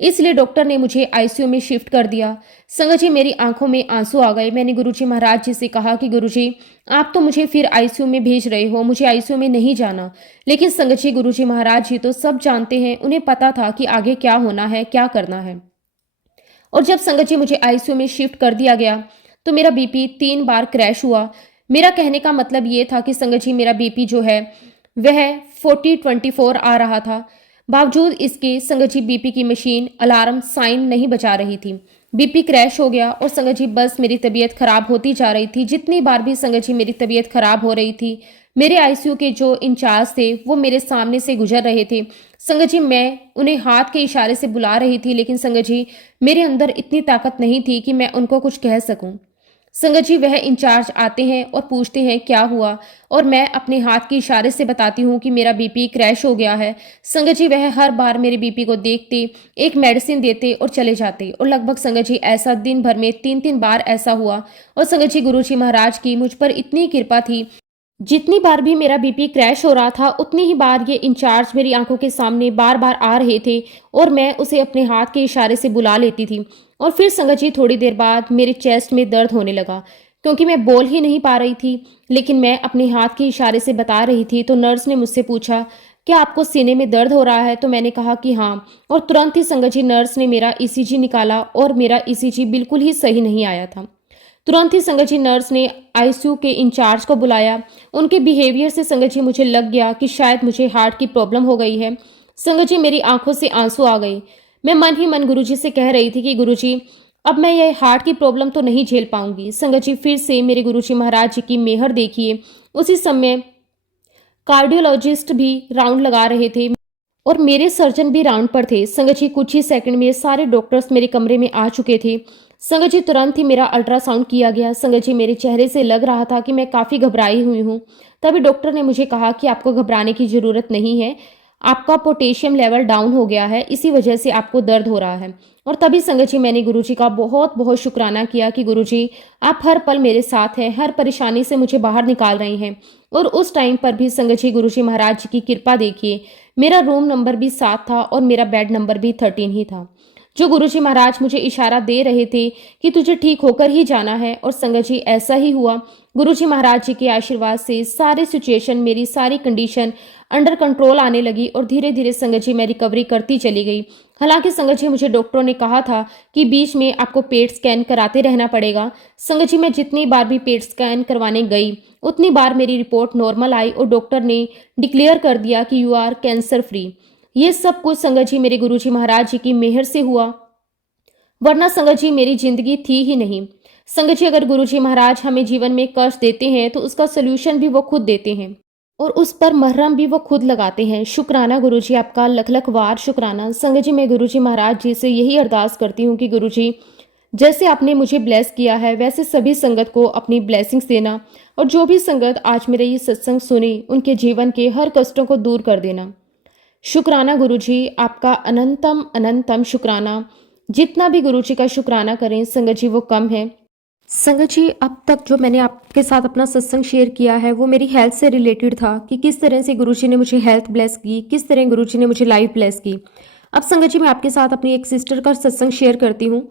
इसलिए डॉक्टर ने मुझे आईसीयू में शिफ्ट कर दिया। संगत जी मेरी आंखों में आंसू आ गए। मैंने गुरुजी महाराज जी से कहा कि गुरुजी आप तो मुझे फिर आईसीयू में भेज रहे हो, मुझे आईसीयू में नहीं जाना। लेकिन संगत जी गुरुजी महाराज जी तो सब जानते हैं, उन्हें पता था कि आगे क्या होना है, क्या करना है। और जब संगत जी मुझे आईसीयू में शिफ्ट कर दिया गया तो मेरा बीपी 3 बार क्रैश हुआ। मेरा कहने का मतलब ये था कि संगत जी मेरा बीपी जो है वह 40/24 आ रहा था। बावजूद इसके संगत जी बीपी की मशीन अलार्म साइन नहीं बजा रही थी। बीपी क्रैश हो गया और संगत जी बस मेरी तबीयत खराब होती जा रही थी। जितनी बार भी संगत जी मेरी तबीयत खराब हो रही थी, मेरे आईसीयू के जो इंचार्ज थे वो मेरे सामने से गुजर रहे थे। संगत जी मैं उन्हें हाथ के इशारे से बुला रही थी, लेकिन संगत जी मेरे अंदर इतनी ताकत नहीं थी कि मैं उनको कुछ कह सकूं। संगत जी वह इंचार्ज आते हैं और पूछते हैं क्या हुआ, और मैं अपने हाथ के इशारे से बताती हूँ कि मेरा बीपी क्रैश हो गया है। संगत जी वह हर बार मेरे बीपी को देखते, एक मेडिसिन देते और चले जाते, और लगभग संगत जी ऐसा दिन भर में 3-3 बार ऐसा हुआ। और संगत जी गुरुजी महाराज की मुझ पर इतनी कृपा थी, जितनी बार भी मेरा बीपी क्रैश हो रहा था उतनी ही बार ये इंचार्ज मेरी आंखों के सामने बार बार आ रहे थे और मैं उसे अपने हाथ के इशारे से बुला लेती थी। और फिर संगत जी थोड़ी देर बाद मेरे चेस्ट में दर्द होने लगा, क्योंकि मैं बोल ही नहीं पा रही थी, लेकिन मैं अपने हाथ के इशारे से बता रही थी। तो नर्स ने मुझसे पूछा क्या आपको सीने में दर्द हो रहा है, तो मैंने कहा कि हाँ। और तुरंत ही संगत जी नर्स ने मेरा ईसीजी निकाला और मेरा ईसीजी बिल्कुल ही सही नहीं आया था। तुरंत ही संगत जी नर्स ने आईसीयू के इंचार्ज को बुलाया। उनके बिहेवियर से संगत जी मुझे लग गया कि शायद मुझे हार्ट की प्रॉब्लम हो गई है। संगत जी मेरी आंखों से आंसू आ गए। मैं मन ही मन गुरुजी से कह रही थी कि गुरुजी अब मैं ये हार्ट की प्रॉब्लम तो नहीं झेल पाऊंगी। संगत जी फिर से मेरे गुरुजी महाराज जी की मेहर देखिए। उसी समय कार्डियोलॉजिस्ट भी राउंड लगा रहे थे और मेरे सर्जन भी राउंड पर थे। संगत जी कुछ ही सेकंड में सारे डॉक्टर्स मेरे कमरे में आ चुके थे। संगत जी तुरंत ही मेरा अल्ट्रासाउंड किया गया। संगत जी मेरे चेहरे से लग रहा था कि मैं काफ़ी घबराई हुई हूँ। तभी डॉक्टर ने मुझे कहा कि आपको घबराने की ज़रूरत नहीं है, आपका पोटेशियम लेवल डाउन हो गया है, इसी वजह से आपको दर्द हो रहा है। और तभी संगत जी मैंने गुरुजी का बहुत बहुत शुक्राना किया कि गुरुजी आप हर पल मेरे साथ हैं, हर परेशानी से मुझे बाहर निकाल रहे हैं। और उस टाइम पर भी संगत जी गुरुजी महाराज जी की कृपा देखिए, मेरा रूम नंबर भी 7 था और मेरा बेड नंबर भी 13 ही था। जो गुरुजी महाराज मुझे इशारा दे रहे थे कि तुझे ठीक होकर ही जाना है, और संगत जी ऐसा ही हुआ। गुरुजी महाराज जी के आशीर्वाद से सारी सिचुएशन, मेरी सारी कंडीशन अंडर कंट्रोल आने लगी और धीरे धीरे संगत जी मैं रिकवरी करती चली गई। हालांकि संगत जी मुझे डॉक्टरों ने कहा था कि बीच में आपको पेट स्कैन कराते रहना पड़ेगा। संगत जी मैं जितनी बार भी पेट स्कैन करवाने गई उतनी बार मेरी रिपोर्ट नॉर्मल आई और डॉक्टर ने डिक्लेयर कर दिया कि यू आर कैंसर फ्री। ये सब कुछ संगत जी मेरे गुरुजी महाराज जी की मेहर से हुआ, वरना संगत जी मेरी जिंदगी थी ही नहीं। संगत जी अगर गुरुजी महाराज हमें जीवन में कष्ट देते हैं तो उसका सोल्यूशन भी वो खुद देते हैं और उस पर मरहम भी वो खुद लगाते हैं। शुक्राना गुरुजी आपका, लख लख वार शुक्राना। संगत जी मैं गुरुजी महाराज जी से यही अरदास करती हूँ कि गुरुजी जैसे आपने मुझे ब्लेस किया है वैसे सभी संगत को अपनी ब्लेसिंग्स देना, और जो भी संगत आज मेरा ये सत्संग सुने उनके जीवन के हर कष्टों को दूर कर देना। शुक्राना गुरुजी आपका, अनंतम अनंतम शुक्राना। जितना भी गुरुजी का शुक्राना करें संगत जी वो कम है। संगत जी अब तक जो मैंने आपके साथ अपना सत्संग शेयर किया है वो मेरी हेल्थ से रिलेटेड था कि किस तरह से गुरुजी ने मुझे हेल्थ ब्लेस की, किस तरह गुरुजी ने मुझे लाइफ ब्लेस की। अब संगत जी मैं आपके साथ अपनी एक सिस्टर का सत्संग शेयर करती हूँ।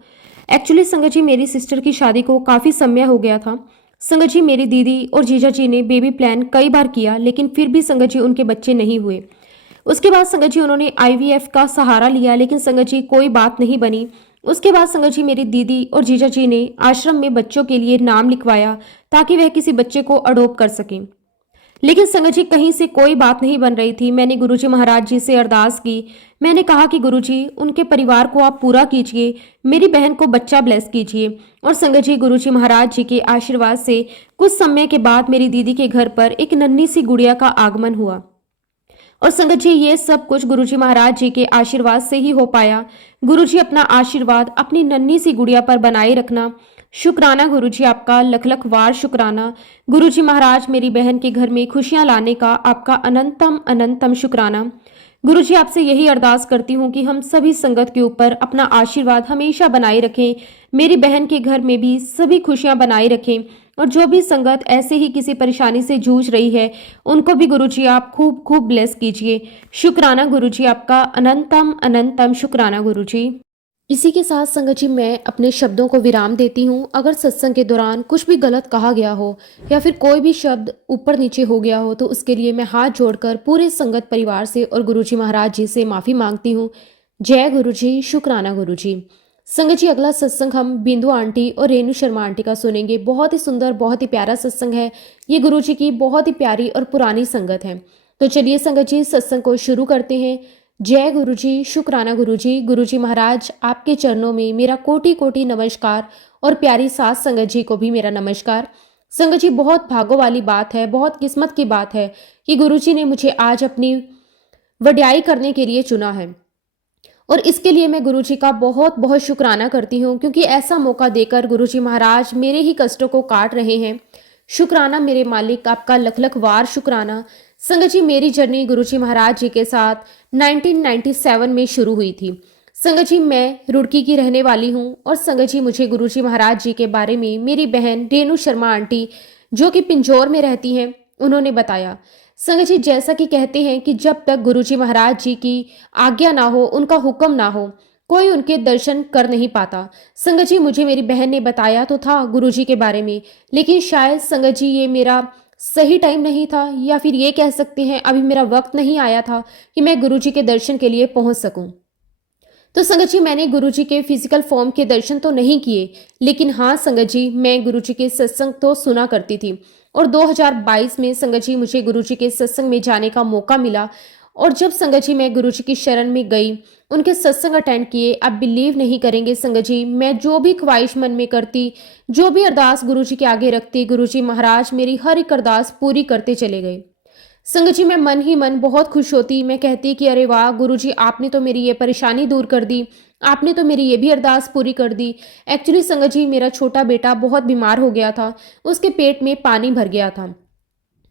एक्चुअली संगत जी मेरी सिस्टर की शादी को काफ़ी समय हो गया था। संगत जी मेरी दीदी और जीजा जी ने बेबी प्लान कई बार किया, लेकिन फिर भी संगत जी उनके बच्चे नहीं हुए। उसके बाद संगत जी उन्होंने आईवीएफ का सहारा लिया, लेकिन संगत जी कोई बात नहीं बनी। उसके बाद संगत जी मेरी दीदी और जीजा जी ने आश्रम में बच्चों के लिए नाम लिखवाया ताकि वह किसी बच्चे को अडॉप्ट कर सकें, लेकिन संगत जी कहीं से कोई बात नहीं बन रही थी। मैंने गुरुजी महाराज जी से अरदास की। मैंने कहा कि गुरुजी उनके परिवार को आप पूरा कीजिए, मेरी बहन को बच्चा ब्लेस कीजिए। और संगत जी गुरुजी महाराज जी के आशीर्वाद से कुछ समय के बाद मेरी दीदी के घर पर एक नन्ही सी गुड़िया का आगमन हुआ। और संगत जी ये सब कुछ गुरुजी महाराज जी के आशीर्वाद से ही हो पाया। गुरुजी अपना आशीर्वाद अपनी नन्ही सी गुड़िया पर बनाए रखना। शुक्राना गुरुजी आपका, लख लख वार शुक्राना। गुरुजी महाराज मेरी बहन के घर में खुशियां लाने का आपका अनंतम अनंतम शुक्राना। गुरुजी आपसे यही अरदास करती हूँ कि हम सभी संगत के ऊपर अपना आशीर्वाद हमेशा बनाए रखें, मेरी बहन के घर में भी सभी खुशियां बनाए रखें, और जो भी संगत ऐसे ही किसी परेशानी से जूझ रही है उनको भी गुरुजी आप खूब खूब ब्लेस कीजिए। शुक्राना गुरुजी आपका, अनंतम अनंतम शुक्राना गुरुजी। इसी के साथ संगत जी मैं अपने शब्दों को विराम देती हूँ। अगर सत्संग के दौरान कुछ भी गलत कहा गया हो या फिर कोई भी शब्द ऊपर नीचे हो गया हो तो उसके लिए मैं हाथ जोड़कर पूरे संगत परिवार से और गुरुजी महाराज जी से माफ़ी मांगती हूँ। जय गुरुजी, शुक्राना गुरुजी। संगत जी अगला सत्संग हम बिंदु आंटी और रेणु शर्मा आंटी का सुनेंगे। बहुत ही सुंदर, बहुत ही प्यारा सत्संग है। ये गुरुजी की बहुत ही प्यारी और पुरानी संगत है। तो चलिए संगत जी सत्संग को शुरू करते हैं। जय गुरुजी, शुक्राना गुरुजी। गुरुजी महाराज आपके चरणों में मेरा कोटि कोटि नमस्कार, और प्यारी सास संगत जी को भी मेरा नमस्कार। संगत जी बहुत भागों वाली बात है, बहुत किस्मत की बात है कि गुरुजी ने मुझे आज अपनी वड्याई करने के लिए चुना है, और इसके लिए मैं गुरुजी का बहुत बहुत शुक्राना करती हूँ, क्योंकि ऐसा मौका देकर गुरुजी महाराज मेरे ही कष्टों को काट रहे हैं। शुक्राना मेरे मालिक, आपका लख लख वार शुक्राना। संगत जी मेरी जर्नी गुरुजी महाराज जी के साथ 1997 में शुरू हुई थी। संगत जी मैं रुड़की की रहने वाली हूँ, और संगत जी मुझे गुरुजी महाराज जी के बारे में मेरी बहन रेणु शर्मा आंटी जो कि पिंजौर में रहती हैं उन्होंने बताया। संगत जी जैसा कि कहते हैं कि जब तक गुरुजी महाराज जी की आज्ञा ना हो, उनका हुक्म ना हो, कोई उनके दर्शन कर नहीं पाता। संगत जी मुझे मेरी बहन ने बताया तो था गुरुजी के बारे में, लेकिन शायद संगत जी ये मेरा सही टाइम नहीं था, या फिर ये कह सकते हैं अभी मेरा वक्त नहीं आया था कि मैं गुरुजी के दर्शन के लिए पहुंच सकूं। तो संगत जी मैंने गुरुजी के फिजिकल फॉर्म के दर्शन तो नहीं किए, लेकिन हाँ संगत जी मैं गुरुजी के सत्संग तो सुना करती थी। और 2022 में संगत जी मुझे गुरुजी के सत्संग में जाने का मौका मिला, और जब संगत जी मैं गुरुजी की शरण में गई, उनके सत्संग अटेंड किए, आप बिलीव नहीं करेंगे संगत जी मैं जो भी ख्वाहिश मन में करती, जो भी अरदास गुरुजी के आगे रखती, गुरुजी महाराज मेरी हर एक अरदास पूरी करते चले गए। संगत जी मैं मन ही मन बहुत खुश होती, मैं कहती कि अरे वाह गुरुजी आपने तो मेरी ये परेशानी दूर कर दी, आपने तो मेरी ये भी अरदास पूरी कर दी। एक्चुअली संगत जी मेरा छोटा बेटा बहुत बीमार हो गया था, उसके पेट में पानी भर गया था,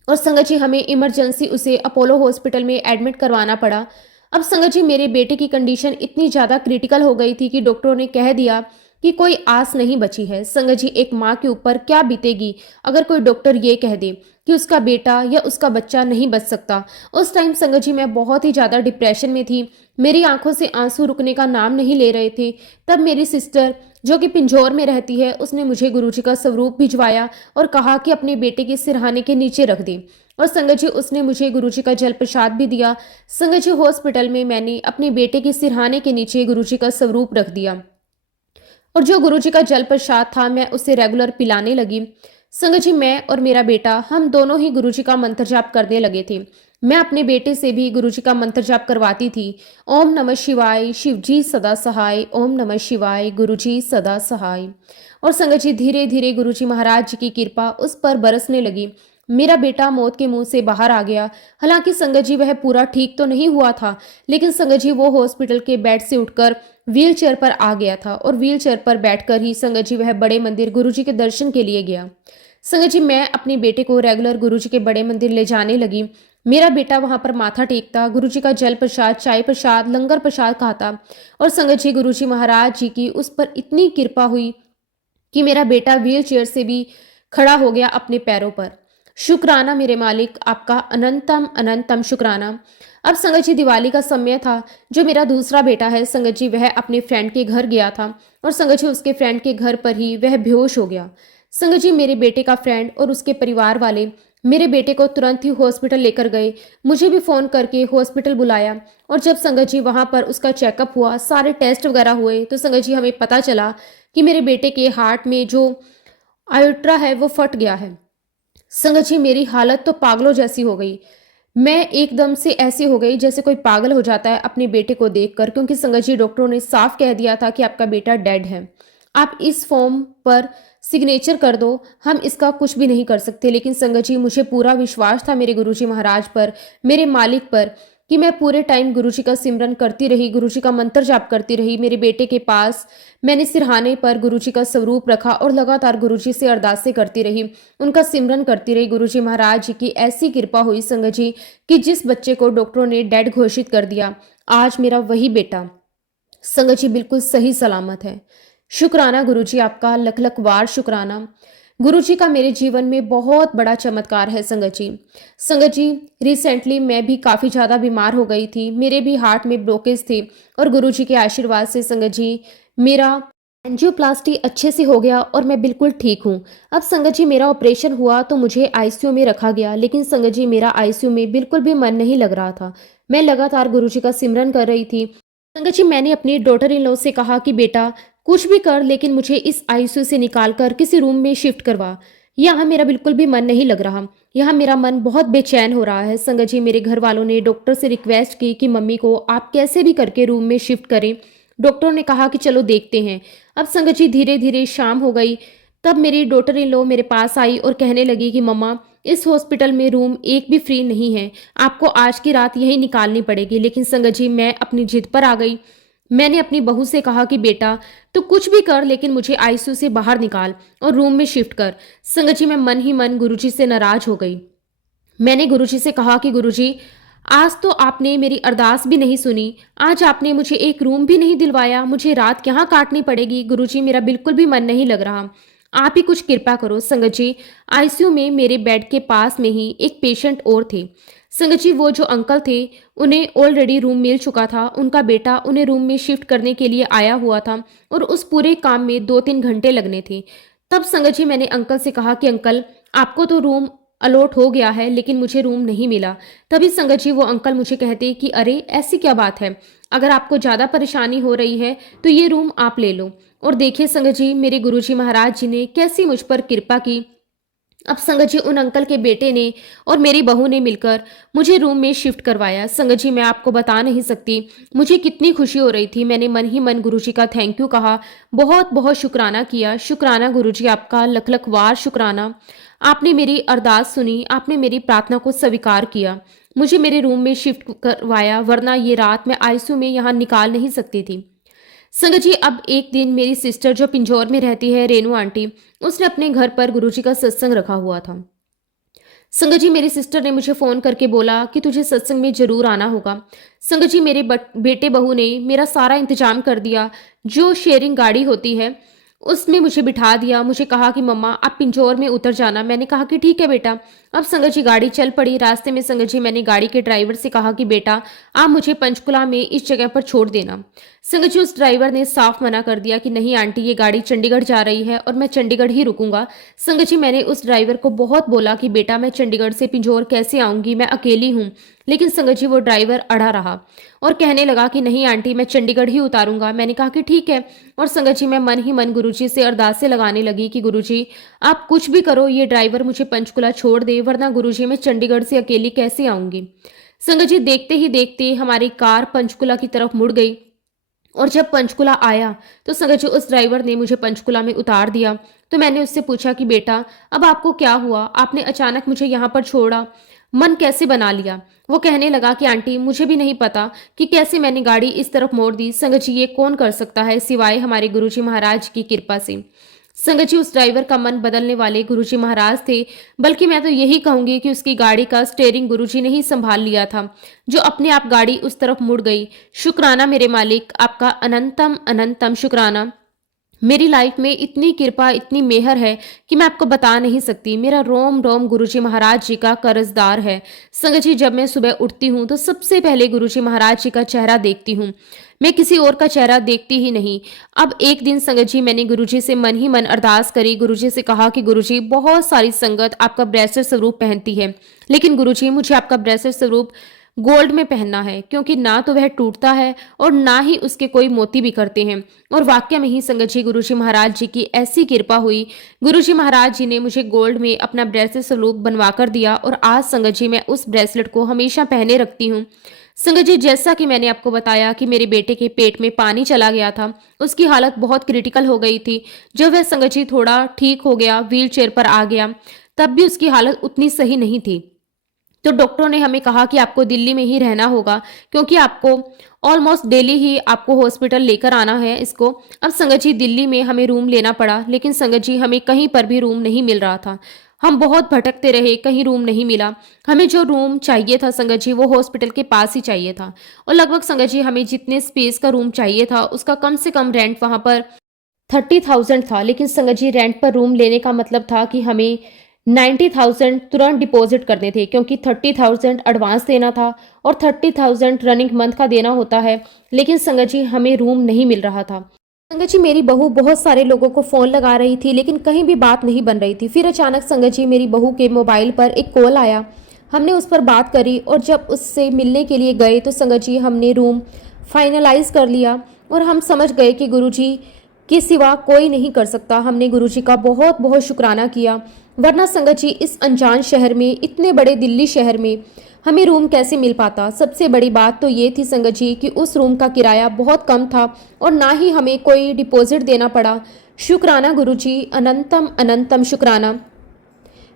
और संगत जी हमें इमरजेंसी उसे अपोलो हॉस्पिटल में एडमिट करवाना पड़ा। अब संगत जी मेरे बेटे की कंडीशन इतनी ज़्यादा क्रिटिकल हो गई थी कि डॉक्टरों ने कह दिया कि कोई आस नहीं बची है। संगत जी एक माँ के ऊपर क्या बीतेगी अगर कोई डॉक्टर ये कह दे कि उसका बेटा या उसका बच्चा नहीं बच सकता। उस टाइम संगत जी मैं बहुत ही ज़्यादा डिप्रेशन में थी। मेरी आंखों से आंसू रुकने का नाम नहीं ले रहे थे। तब मेरी सिस्टर जो कि पिंजौर में रहती है उसने मुझे गुरुजी का स्वरूप भिजवाया और कहा कि अपने बेटे के सिरहाने के नीचे रख दे। और संगत जी उसने मुझे गुरुजी का जल प्रसाद भी दिया। संगत जी हॉस्पिटल में मैंने अपने बेटे के सिरहाने के नीचे गुरुजी का स्वरूप रख दिया और जो गुरुजी का जल प्रसाद था मैं उसे रेगुलर पिलाने लगी। संगत जी मैं और मेरा बेटा हम दोनों ही गुरुजी का मंत्र जाप करने लगे थे। मैं अपने बेटे से भी गुरुजी का मंत्र जाप करवाती थी। ओम नमः शिवाय, शिवजी सदा सहाय। ओम नमः शिवाय, गुरुजी सदा सहाय। और संगत जी धीरे धीरे गुरुजी महाराज जी की कृपा उस पर बरसने लगी। मेरा बेटा मौत के मुंह से बाहर आ गया। हालांकि संगत जी वह पूरा ठीक तो नहीं हुआ था, लेकिन संगत जी वो हॉस्पिटल के बेड से उठकर व्हील चेयर पर आ गया था और व्हील चेयर पर बैठकर ही संगत जी वह बड़े मंदिर गुरुजी के दर्शन के लिए गया। संगत जी मैं अपने बेटे को रेगुलर गुरुजी के बड़े मंदिर ले जाने लगी। मेरा बेटा वहां पर माथा टेकता, गुरुजी का जल प्रसाद, चाय प्रसाद, लंगर प्रसाद खाता। और संगत जी गुरुजी महाराज जी की उस पर इतनी कृपा हुई कि मेरा बेटा व्हील चेयर से भी खड़ा हो गया अपने पैरों पर। शुक्राना मेरे मालिक, आपका अनंतम अनंतम शुक्राना। अब संगत जी दिवाली का समय था। जो मेरा दूसरा बेटा है संगत जी वह अपने फ्रेंड के घर गया था और संगत जी उसके फ्रेंड के घर पर ही वह बेहोश हो गया। संगत जी मेरे बेटे का फ्रेंड और उसके परिवार वाले मेरे बेटे को तुरंत ही हॉस्पिटल लेकर गए। मुझे भी फोन करके हॉस्पिटल बुलाया और जब संगत जी वहां पर उसका चेकअप हुआ, सारे टेस्ट वगैरह हुए, तो संगत जी हमें पता चला कि मेरे बेटे के हार्ट में जो आयोट्रा है वो फट गया है। संगत जी मेरी हालत तो पागलों जैसी हो गई। मैं एकदम से ऐसी हो गई जैसे कोई पागल हो जाता है अपने बेटे को देखकर, क्योंकि संगत जी डॉक्टरों ने साफ कह दिया था कि आपका बेटा डेड है। आप इस फॉर्म पर सिग्नेचर कर दो, हम इसका कुछ भी नहीं कर सकते। लेकिन संगत जी मुझे पूरा विश्वास था मेरे गुरुजी महाराज पर, मेरे मालिक पर, कि मैं पूरे टाइम गुरुजी का सिमरन करती रही, गुरुजी का मंत्र जाप करती रही। मेरे बेटे के पास मैंने सिरहाने पर गुरुजी का स्वरूप रखा और लगातार गुरुजी से अरदासें करती रही, उनका सिमरन करती रही। गुरुजी महाराज जी की ऐसी कृपा हुई संगत जी कि जिस बच्चे को डॉक्टरों ने डेड घोषित कर दिया, आज मेरा वही बेटा संगत जी बिल्कुल सही सलामत है। शुक्राना गुरुजी, आपका लख लख वार शुक्राना। गुरुजी का मेरे जीवन में बहुत बड़ा चमत्कार है संगत जी। संगत जी रिसेंटली मैं भी काफ़ी ज़्यादा बीमार हो गई थी, मेरे भी हार्ट में ब्लॉकेज थे और गुरुजी के आशीर्वाद से संगत जी मेरा एंजियोप्लास्टी अच्छे से हो गया और मैं बिल्कुल ठीक हूँ। अब संगत जी मेरा ऑपरेशन हुआ तो मुझे आईसीयू में रखा गया, लेकिन संगत जी मेरा आईसीयू में बिल्कुल भी मन नहीं लग रहा था। मैं लगातार गुरुजी का सिमरन कर रही थी। संगत जी मैंने अपनी डॉटर इन लॉ से कहा कि बेटा कुछ भी कर, लेकिन मुझे इस आईसीयू से निकाल कर किसी रूम में शिफ्ट करवा। यहाँ मेरा बिल्कुल भी मन नहीं लग रहा, यहाँ मेरा मन बहुत बेचैन हो रहा है। संगत जी मेरे घर वालों ने डॉक्टर से रिक्वेस्ट की कि मम्मी को आप कैसे भी करके रूम में शिफ्ट करें। डॉक्टर ने कहा कि चलो देखते हैं। अब संगत जी धीरे धीरे शाम हो गई। तब मेरी डॉटर इन लॉ मेरे पास आई और कहने लगी कि मम्मा इस हॉस्पिटल में रूम एक भी फ्री नहीं है, आपको आज की रात यहीं निकालनी पड़ेगी। लेकिन संगत जी मैं अपनी जिद पर आ गई। मैंने अपनी बहू से कहा कि बेटा तो कुछ भी कर, लेकिन मुझे आईसीयू से बाहर निकाल और रूम में शिफ्ट कर। संगत जी मैं मन ही मन गुरुजी से नाराज हो गई। मैंने गुरुजी से कहा कि गुरुजी आज तो आपने मेरी अरदास भी नहीं सुनी, आज आपने मुझे एक रूम भी नहीं दिलवाया, मुझे रात यहाँ काटनी पड़ेगी। गुरुजी मेरा बिल्कुल भी मन नहीं लग रहा, आप ही कुछ कृपा करो। संगत जी आईसीयू में मेरे बेड के पास में ही एक पेशेंट और थे। संगत जी वो जो अंकल थे उन्हें ऑलरेडी रूम मिल चुका था, उनका बेटा उन्हें रूम में शिफ्ट करने के लिए आया हुआ था और उस पूरे काम में 2-3 घंटे लगने थे। तब संगत जी मैंने अंकल से कहा कि अंकल आपको तो रूम अलॉट हो गया है, लेकिन मुझे रूम नहीं मिला। तभी संगत जी वो अंकल मुझे कहते कि अरे ऐसी क्या बात है, अगर आपको ज़्यादा परेशानी हो रही है तो ये रूम आप ले लो। और देखिए संगत जी मेरे गुरुजी महाराज जी ने कैसी मुझ पर कृपा की। अब संगत जी उन अंकल के बेटे ने और मेरी बहू ने मिलकर मुझे रूम में शिफ्ट करवाया। संगत जी मैं आपको बता नहीं सकती मुझे कितनी खुशी हो रही थी। मैंने मन ही मन गुरुजी का थैंक यू कहा, बहुत बहुत शुक्राना किया। शुक्राना गुरुजी, आपका लख लख वार शुक्राना। आपने मेरी अरदास सुनी, आपने मेरी प्रार्थना को स्वीकार किया, मुझे मेरे रूम में शिफ्ट करवाया, वरना ये रात मैं आईसीयू में यहाँ निकाल नहीं सकती थी। संगत जी अब एक दिन मेरी सिस्टर जो पिंजौर में रहती है, रेनू आंटी, उसने अपने घर पर गुरुजी का सत्संग रखा हुआ था। संगत जी, मेरी सिस्टर ने मुझे फ़ोन करके बोला कि तुझे सत्संग में ज़रूर आना होगा। संगत जी, मेरे बेटे बहू ने मेरा सारा इंतज़ाम कर दिया। जो शेयरिंग गाड़ी होती है, उसमें मुझे बिठा दिया। मुझे कहा कि मम्मा आप पिंजौर में उतर जाना। मैंने कहा कि ठीक है बेटा। अब संगत जी गाड़ी चल पड़ी। रास्ते में संगत जी मैंने गाड़ी के ड्राइवर से कहा कि बेटा आप मुझे पंचकुला में इस जगह पर छोड़ देना। संगत जी उस ड्राइवर ने साफ मना कर दिया कि नहीं आंटी, ये गाड़ी चंडीगढ़ जा रही है और मैं चंडीगढ़ ही रुकूंगा। संगत जी मैंने उस ड्राइवर को बहुत बोला कि बेटा मैं चंडीगढ़ से पिंजौर कैसे आऊंगी, मैं अकेली हूँ। लेकिन संगत जी वो ड्राइवर अड़ा रहा और कहने लगा कि नहीं आंटी, मैं चंडीगढ़ ही उतारूंगा। मैंने कहा कि ठीक है। और संगत जी मैं मन ही मन गुरुजी से अरदासें लगाने लगी कि गुरुजी आप कुछ भी करो, ये ड्राइवर मुझे पंचकुला छोड़ दे, वरना गुरुजी मैं चंडीगढ़ से अकेली कैसे आऊंगी। संगत जी देखते ही देखते हमारी कार पंचकुला की तरफ मुड़ गई और जब पंचकुला आया तो संगत जी उस ड्राइवर ने मुझे पंचकुला में उतार दिया। तो मैंने उससे पूछा कि बेटा अब आपको क्या हुआ, आपने अचानक मुझे यहाँ पर छोड़ा, मन कैसे बना लिया। वो कहने लगा कि आंटी मुझे भी नहीं पता कि कैसे मैंने गाड़ी इस तरफ मोड़ दी। संगत जी ये कौन कर सकता है सिवाय हमारे गुरुजी महाराज की कृपा से। संगत जी उस ड्राइवर का मन बदलने वाले गुरुजी महाराज थे, बल्कि मैं तो यही कहूंगी कि उसकी गाड़ी का स्टीयरिंग गुरुजी ने ही संभाल लिया था, जो अपने आप गाड़ी उस तरफ मुड़ गई। शुक्राना मेरे मालिक, आपका अनंतम अनंतम शुक्राना। मेरी लाइफ में इतनी कृपा, इतनी मेहर है कि मैं आपको बता नहीं सकती। मेरा रोम रोम गुरुजी महाराज जी का कर्जदार है। संगत जी जब मैं सुबह उठती हूँ तो सबसे पहले गुरुजी महाराज जी का चेहरा देखती हूँ, मैं किसी और का चेहरा देखती ही नहीं। अब एक दिन संगत जी मैंने गुरुजी से मन ही मन अरदास करी। गुरुजी से कहा कि गुरुजी बहुत सारी संगत आपका ब्रेसलेट स्वरूप पहनती है, लेकिन गुरुजी मुझे आपका ब्रेसलेट स्वरूप गोल्ड में पहनना है, क्योंकि ना तो वह टूटता है और ना ही उसके कोई मोती बिखरते हैं। और वाकई में ही संगत जी गुरुजी महाराज जी की ऐसी कृपा हुई, गुरुजी महाराज जी ने मुझे गोल्ड में अपना ब्रेसलेट स्वरूप बनवा कर दिया और आज संगत जी मैं उस ब्रेसलेट को हमेशा पहने रखती हूँ। संगत जी जैसा कि मैंने आपको बताया कि मेरे बेटे के पेट में पानी चला गया था, उसकी हालत बहुत क्रिटिकल हो गई थी। जब वह संगत जी थोड़ा ठीक हो गया, व्हील चेयर पर आ गया, तब भी उसकी हालत उतनी सही नहीं थी। तो डॉक्टरों ने हमें कहा कि आपको दिल्ली में ही रहना होगा, क्योंकि आपको ऑलमोस्ट डेली ही आपको हॉस्पिटल लेकर आना है इसको। अब संगत जी दिल्ली में हमें रूम लेना पड़ा, लेकिन संगत जी हमें कहीं पर भी रूम नहीं मिल रहा था। हम बहुत भटकते रहे, कहीं रूम नहीं मिला। हमें जो रूम चाहिए था संगत जी वो हॉस्पिटल के पास ही चाहिए था, और लगभग संगत जी हमें जितने स्पेस का रूम चाहिए था उसका कम से कम रेंट वहां पर 30,000 था। लेकिन संगत जी रेंट पर रूम लेने का मतलब था कि हमें 90,000 तुरंत डिपॉजिट करने थे, क्योंकि 30,000 एडवांस देना था और 30,000 रनिंग मंथ का देना होता है। लेकिन संगत जी हमें रूम नहीं मिल रहा था। संगत जी मेरी बहू बहुत सारे लोगों को फ़ोन लगा रही थी, लेकिन कहीं भी बात नहीं बन रही थी। फिर अचानक संगत जी मेरी बहू के मोबाइल पर एक कॉल आया, हमने उस पर बात करी और जब उससे मिलने के लिए गए तो संगत जी हमने रूम फाइनलाइज कर लिया और हम समझ गए कि गुरुजी के सिवा कोई नहीं कर सकता। हमने गुरुजी का बहुत बहुत शुक्राना किया, वरना संगत जी इस अनजान शहर में, इतने बड़े दिल्ली शहर में हमें रूम कैसे मिल पाता। सबसे बड़ी बात तो ये थी संगत जी कि उस रूम का किराया बहुत कम था और ना ही हमें कोई डिपॉजिट देना पड़ा। शुक्राना गुरुजी, अनंतम अनंतम शुक्राना।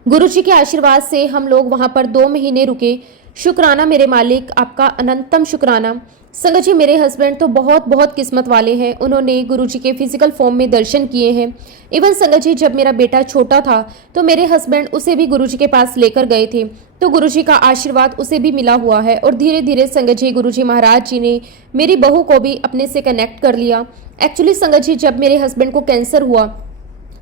गुरुजी के आशीर्वाद से हम लोग वहां पर 2 महीने रुके। शुक्राना मेरे मालिक, आपका अनंतम शुक्राना। संगत जी मेरे हस्बैंड तो बहुत बहुत किस्मत वाले हैं, उन्होंने गुरुजी के फिजिकल फॉर्म में दर्शन किए हैं। इवन संगत जी जब मेरा बेटा छोटा था तो मेरे हस्बैंड उसे भी गुरुजी के पास लेकर गए थे, तो गुरुजी का आशीर्वाद उसे भी मिला हुआ है। और धीरे धीरे संगत जी गुरुजी महाराज जी ने मेरी बहू को भी अपने से कनेक्ट कर लिया। एक्चुअली संगत जी जब मेरे हस्बैंड को कैंसर हुआ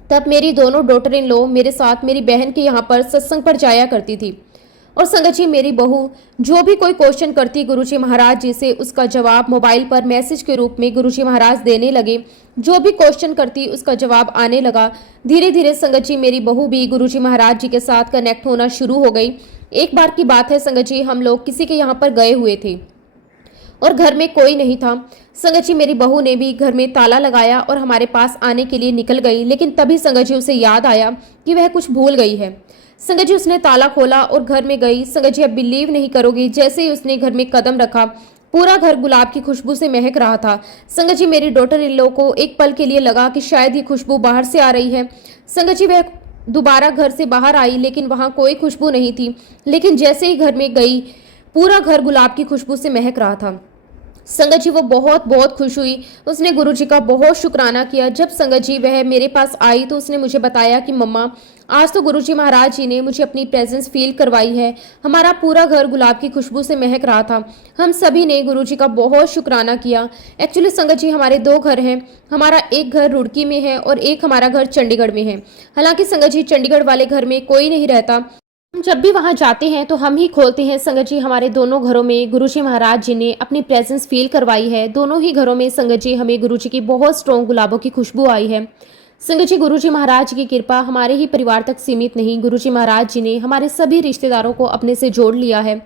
तब मेरी दोनों डॉटर इन लॉ मेरे साथ मेरी बहन के यहाँ पर सत्संग पर जाया करती थी। और संगत जी मेरी बहू जो भी कोई क्वेश्चन करती गुरुजी महाराज जी से, उसका जवाब मोबाइल पर मैसेज के रूप में गुरुजी महाराज देने लगे। जो भी क्वेश्चन करती उसका जवाब आने लगा। धीरे धीरे संगत जी मेरी बहू भी गुरुजी महाराज जी के साथ कनेक्ट होना शुरू हो गई। एक बार की बात है संगत जी, हम लोग किसी के यहाँ पर गए हुए थे और घर में कोई नहीं था। संगत जी मेरी बहू ने भी घर में ताला लगाया और हमारे पास आने के लिए निकल गई, लेकिन तभी संगत जी उसे याद आया कि वह कुछ भूल गई है। संगत जी उसने ताला खोला और घर में गई। संगत जी अब बिलीव नहीं करोगी, जैसे ही उसने घर में कदम रखा पूरा घर गुलाब की खुशबू से महक रहा था। संगत जी मेरी डॉटर इन लॉ को एक पल के लिए लगा कि शायद ये खुशबू बाहर से आ रही है। संगत जी वह दोबारा घर से बाहर आई, लेकिन वहां कोई खुशबू नहीं थी। लेकिन जैसे ही घर में गई पूरा घर गुलाब की खुशबू से महक रहा था। संगत जी वो बहुत बहुत खुश हुई। उसने गुरुजी का बहुत शुक्राना किया। जब संगत जी वह मेरे पास आई तो उसने मुझे बताया कि मम्मा, आज तो गुरुजी महाराज जी ने मुझे अपनी प्रेजेंस फील करवाई है। हमारा पूरा घर गुलाब की खुशबू से महक रहा था। हम सभी ने गुरुजी का बहुत शुक्राना किया। एक्चुअली संगत जी हमारे दो घर हैं। हमारा एक घर रुड़की में है और एक हमारा घर चंडीगढ़ में है। हालांकि संगत जी चंडीगढ़ वाले घर में कोई नहीं रहता। हम जब भी वहां जाते हैं तो हम ही खोलते हैं। संगत जी हमारे दोनों घरों में गुरुजी महाराज जी ने अपनी प्रेजेंस फील करवाई है। दोनों ही घरों में संगत जी हमें गुरुजी की बहुत स्ट्रॉन्ग गुलाबों की खुशबू आई है। संगत जी गुरुजी महाराज की कृपा हमारे ही परिवार तक सीमित नहीं, गुरुजी महाराज जी ने हमारे सभी रिश्तेदारों को अपने से जोड़ लिया है।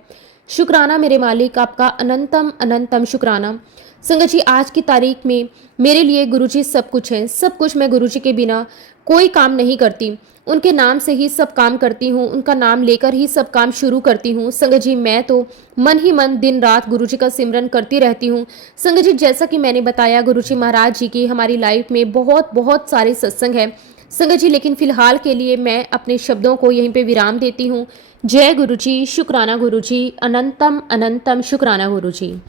शुक्राना मेरे मालिक, आपका अनंतम अनंतम शुक्राना। संगत जी आज की तारीख में मेरे लिए गुरुजी सब कुछ है। सब कुछ। मैं गुरुजी के बिना कोई काम नहीं करती। उनके नाम से ही सब काम करती हूँ। उनका नाम लेकर ही सब काम शुरू करती हूँ। संगत जी मैं तो मन ही मन दिन रात गुरुजी का सिमरन करती रहती हूँ। संगत जी जैसा कि मैंने बताया गुरुजी महाराज जी की हमारी लाइफ में बहुत बहुत सारे सत्संग है संगत जी, लेकिन फिलहाल के लिए मैं अपने शब्दों को यहीं पे विराम देती हूँ। जय गुरुजी, शुक्राना गुरुजी, अनंतम अनंतम शुक्राना गुरुजी।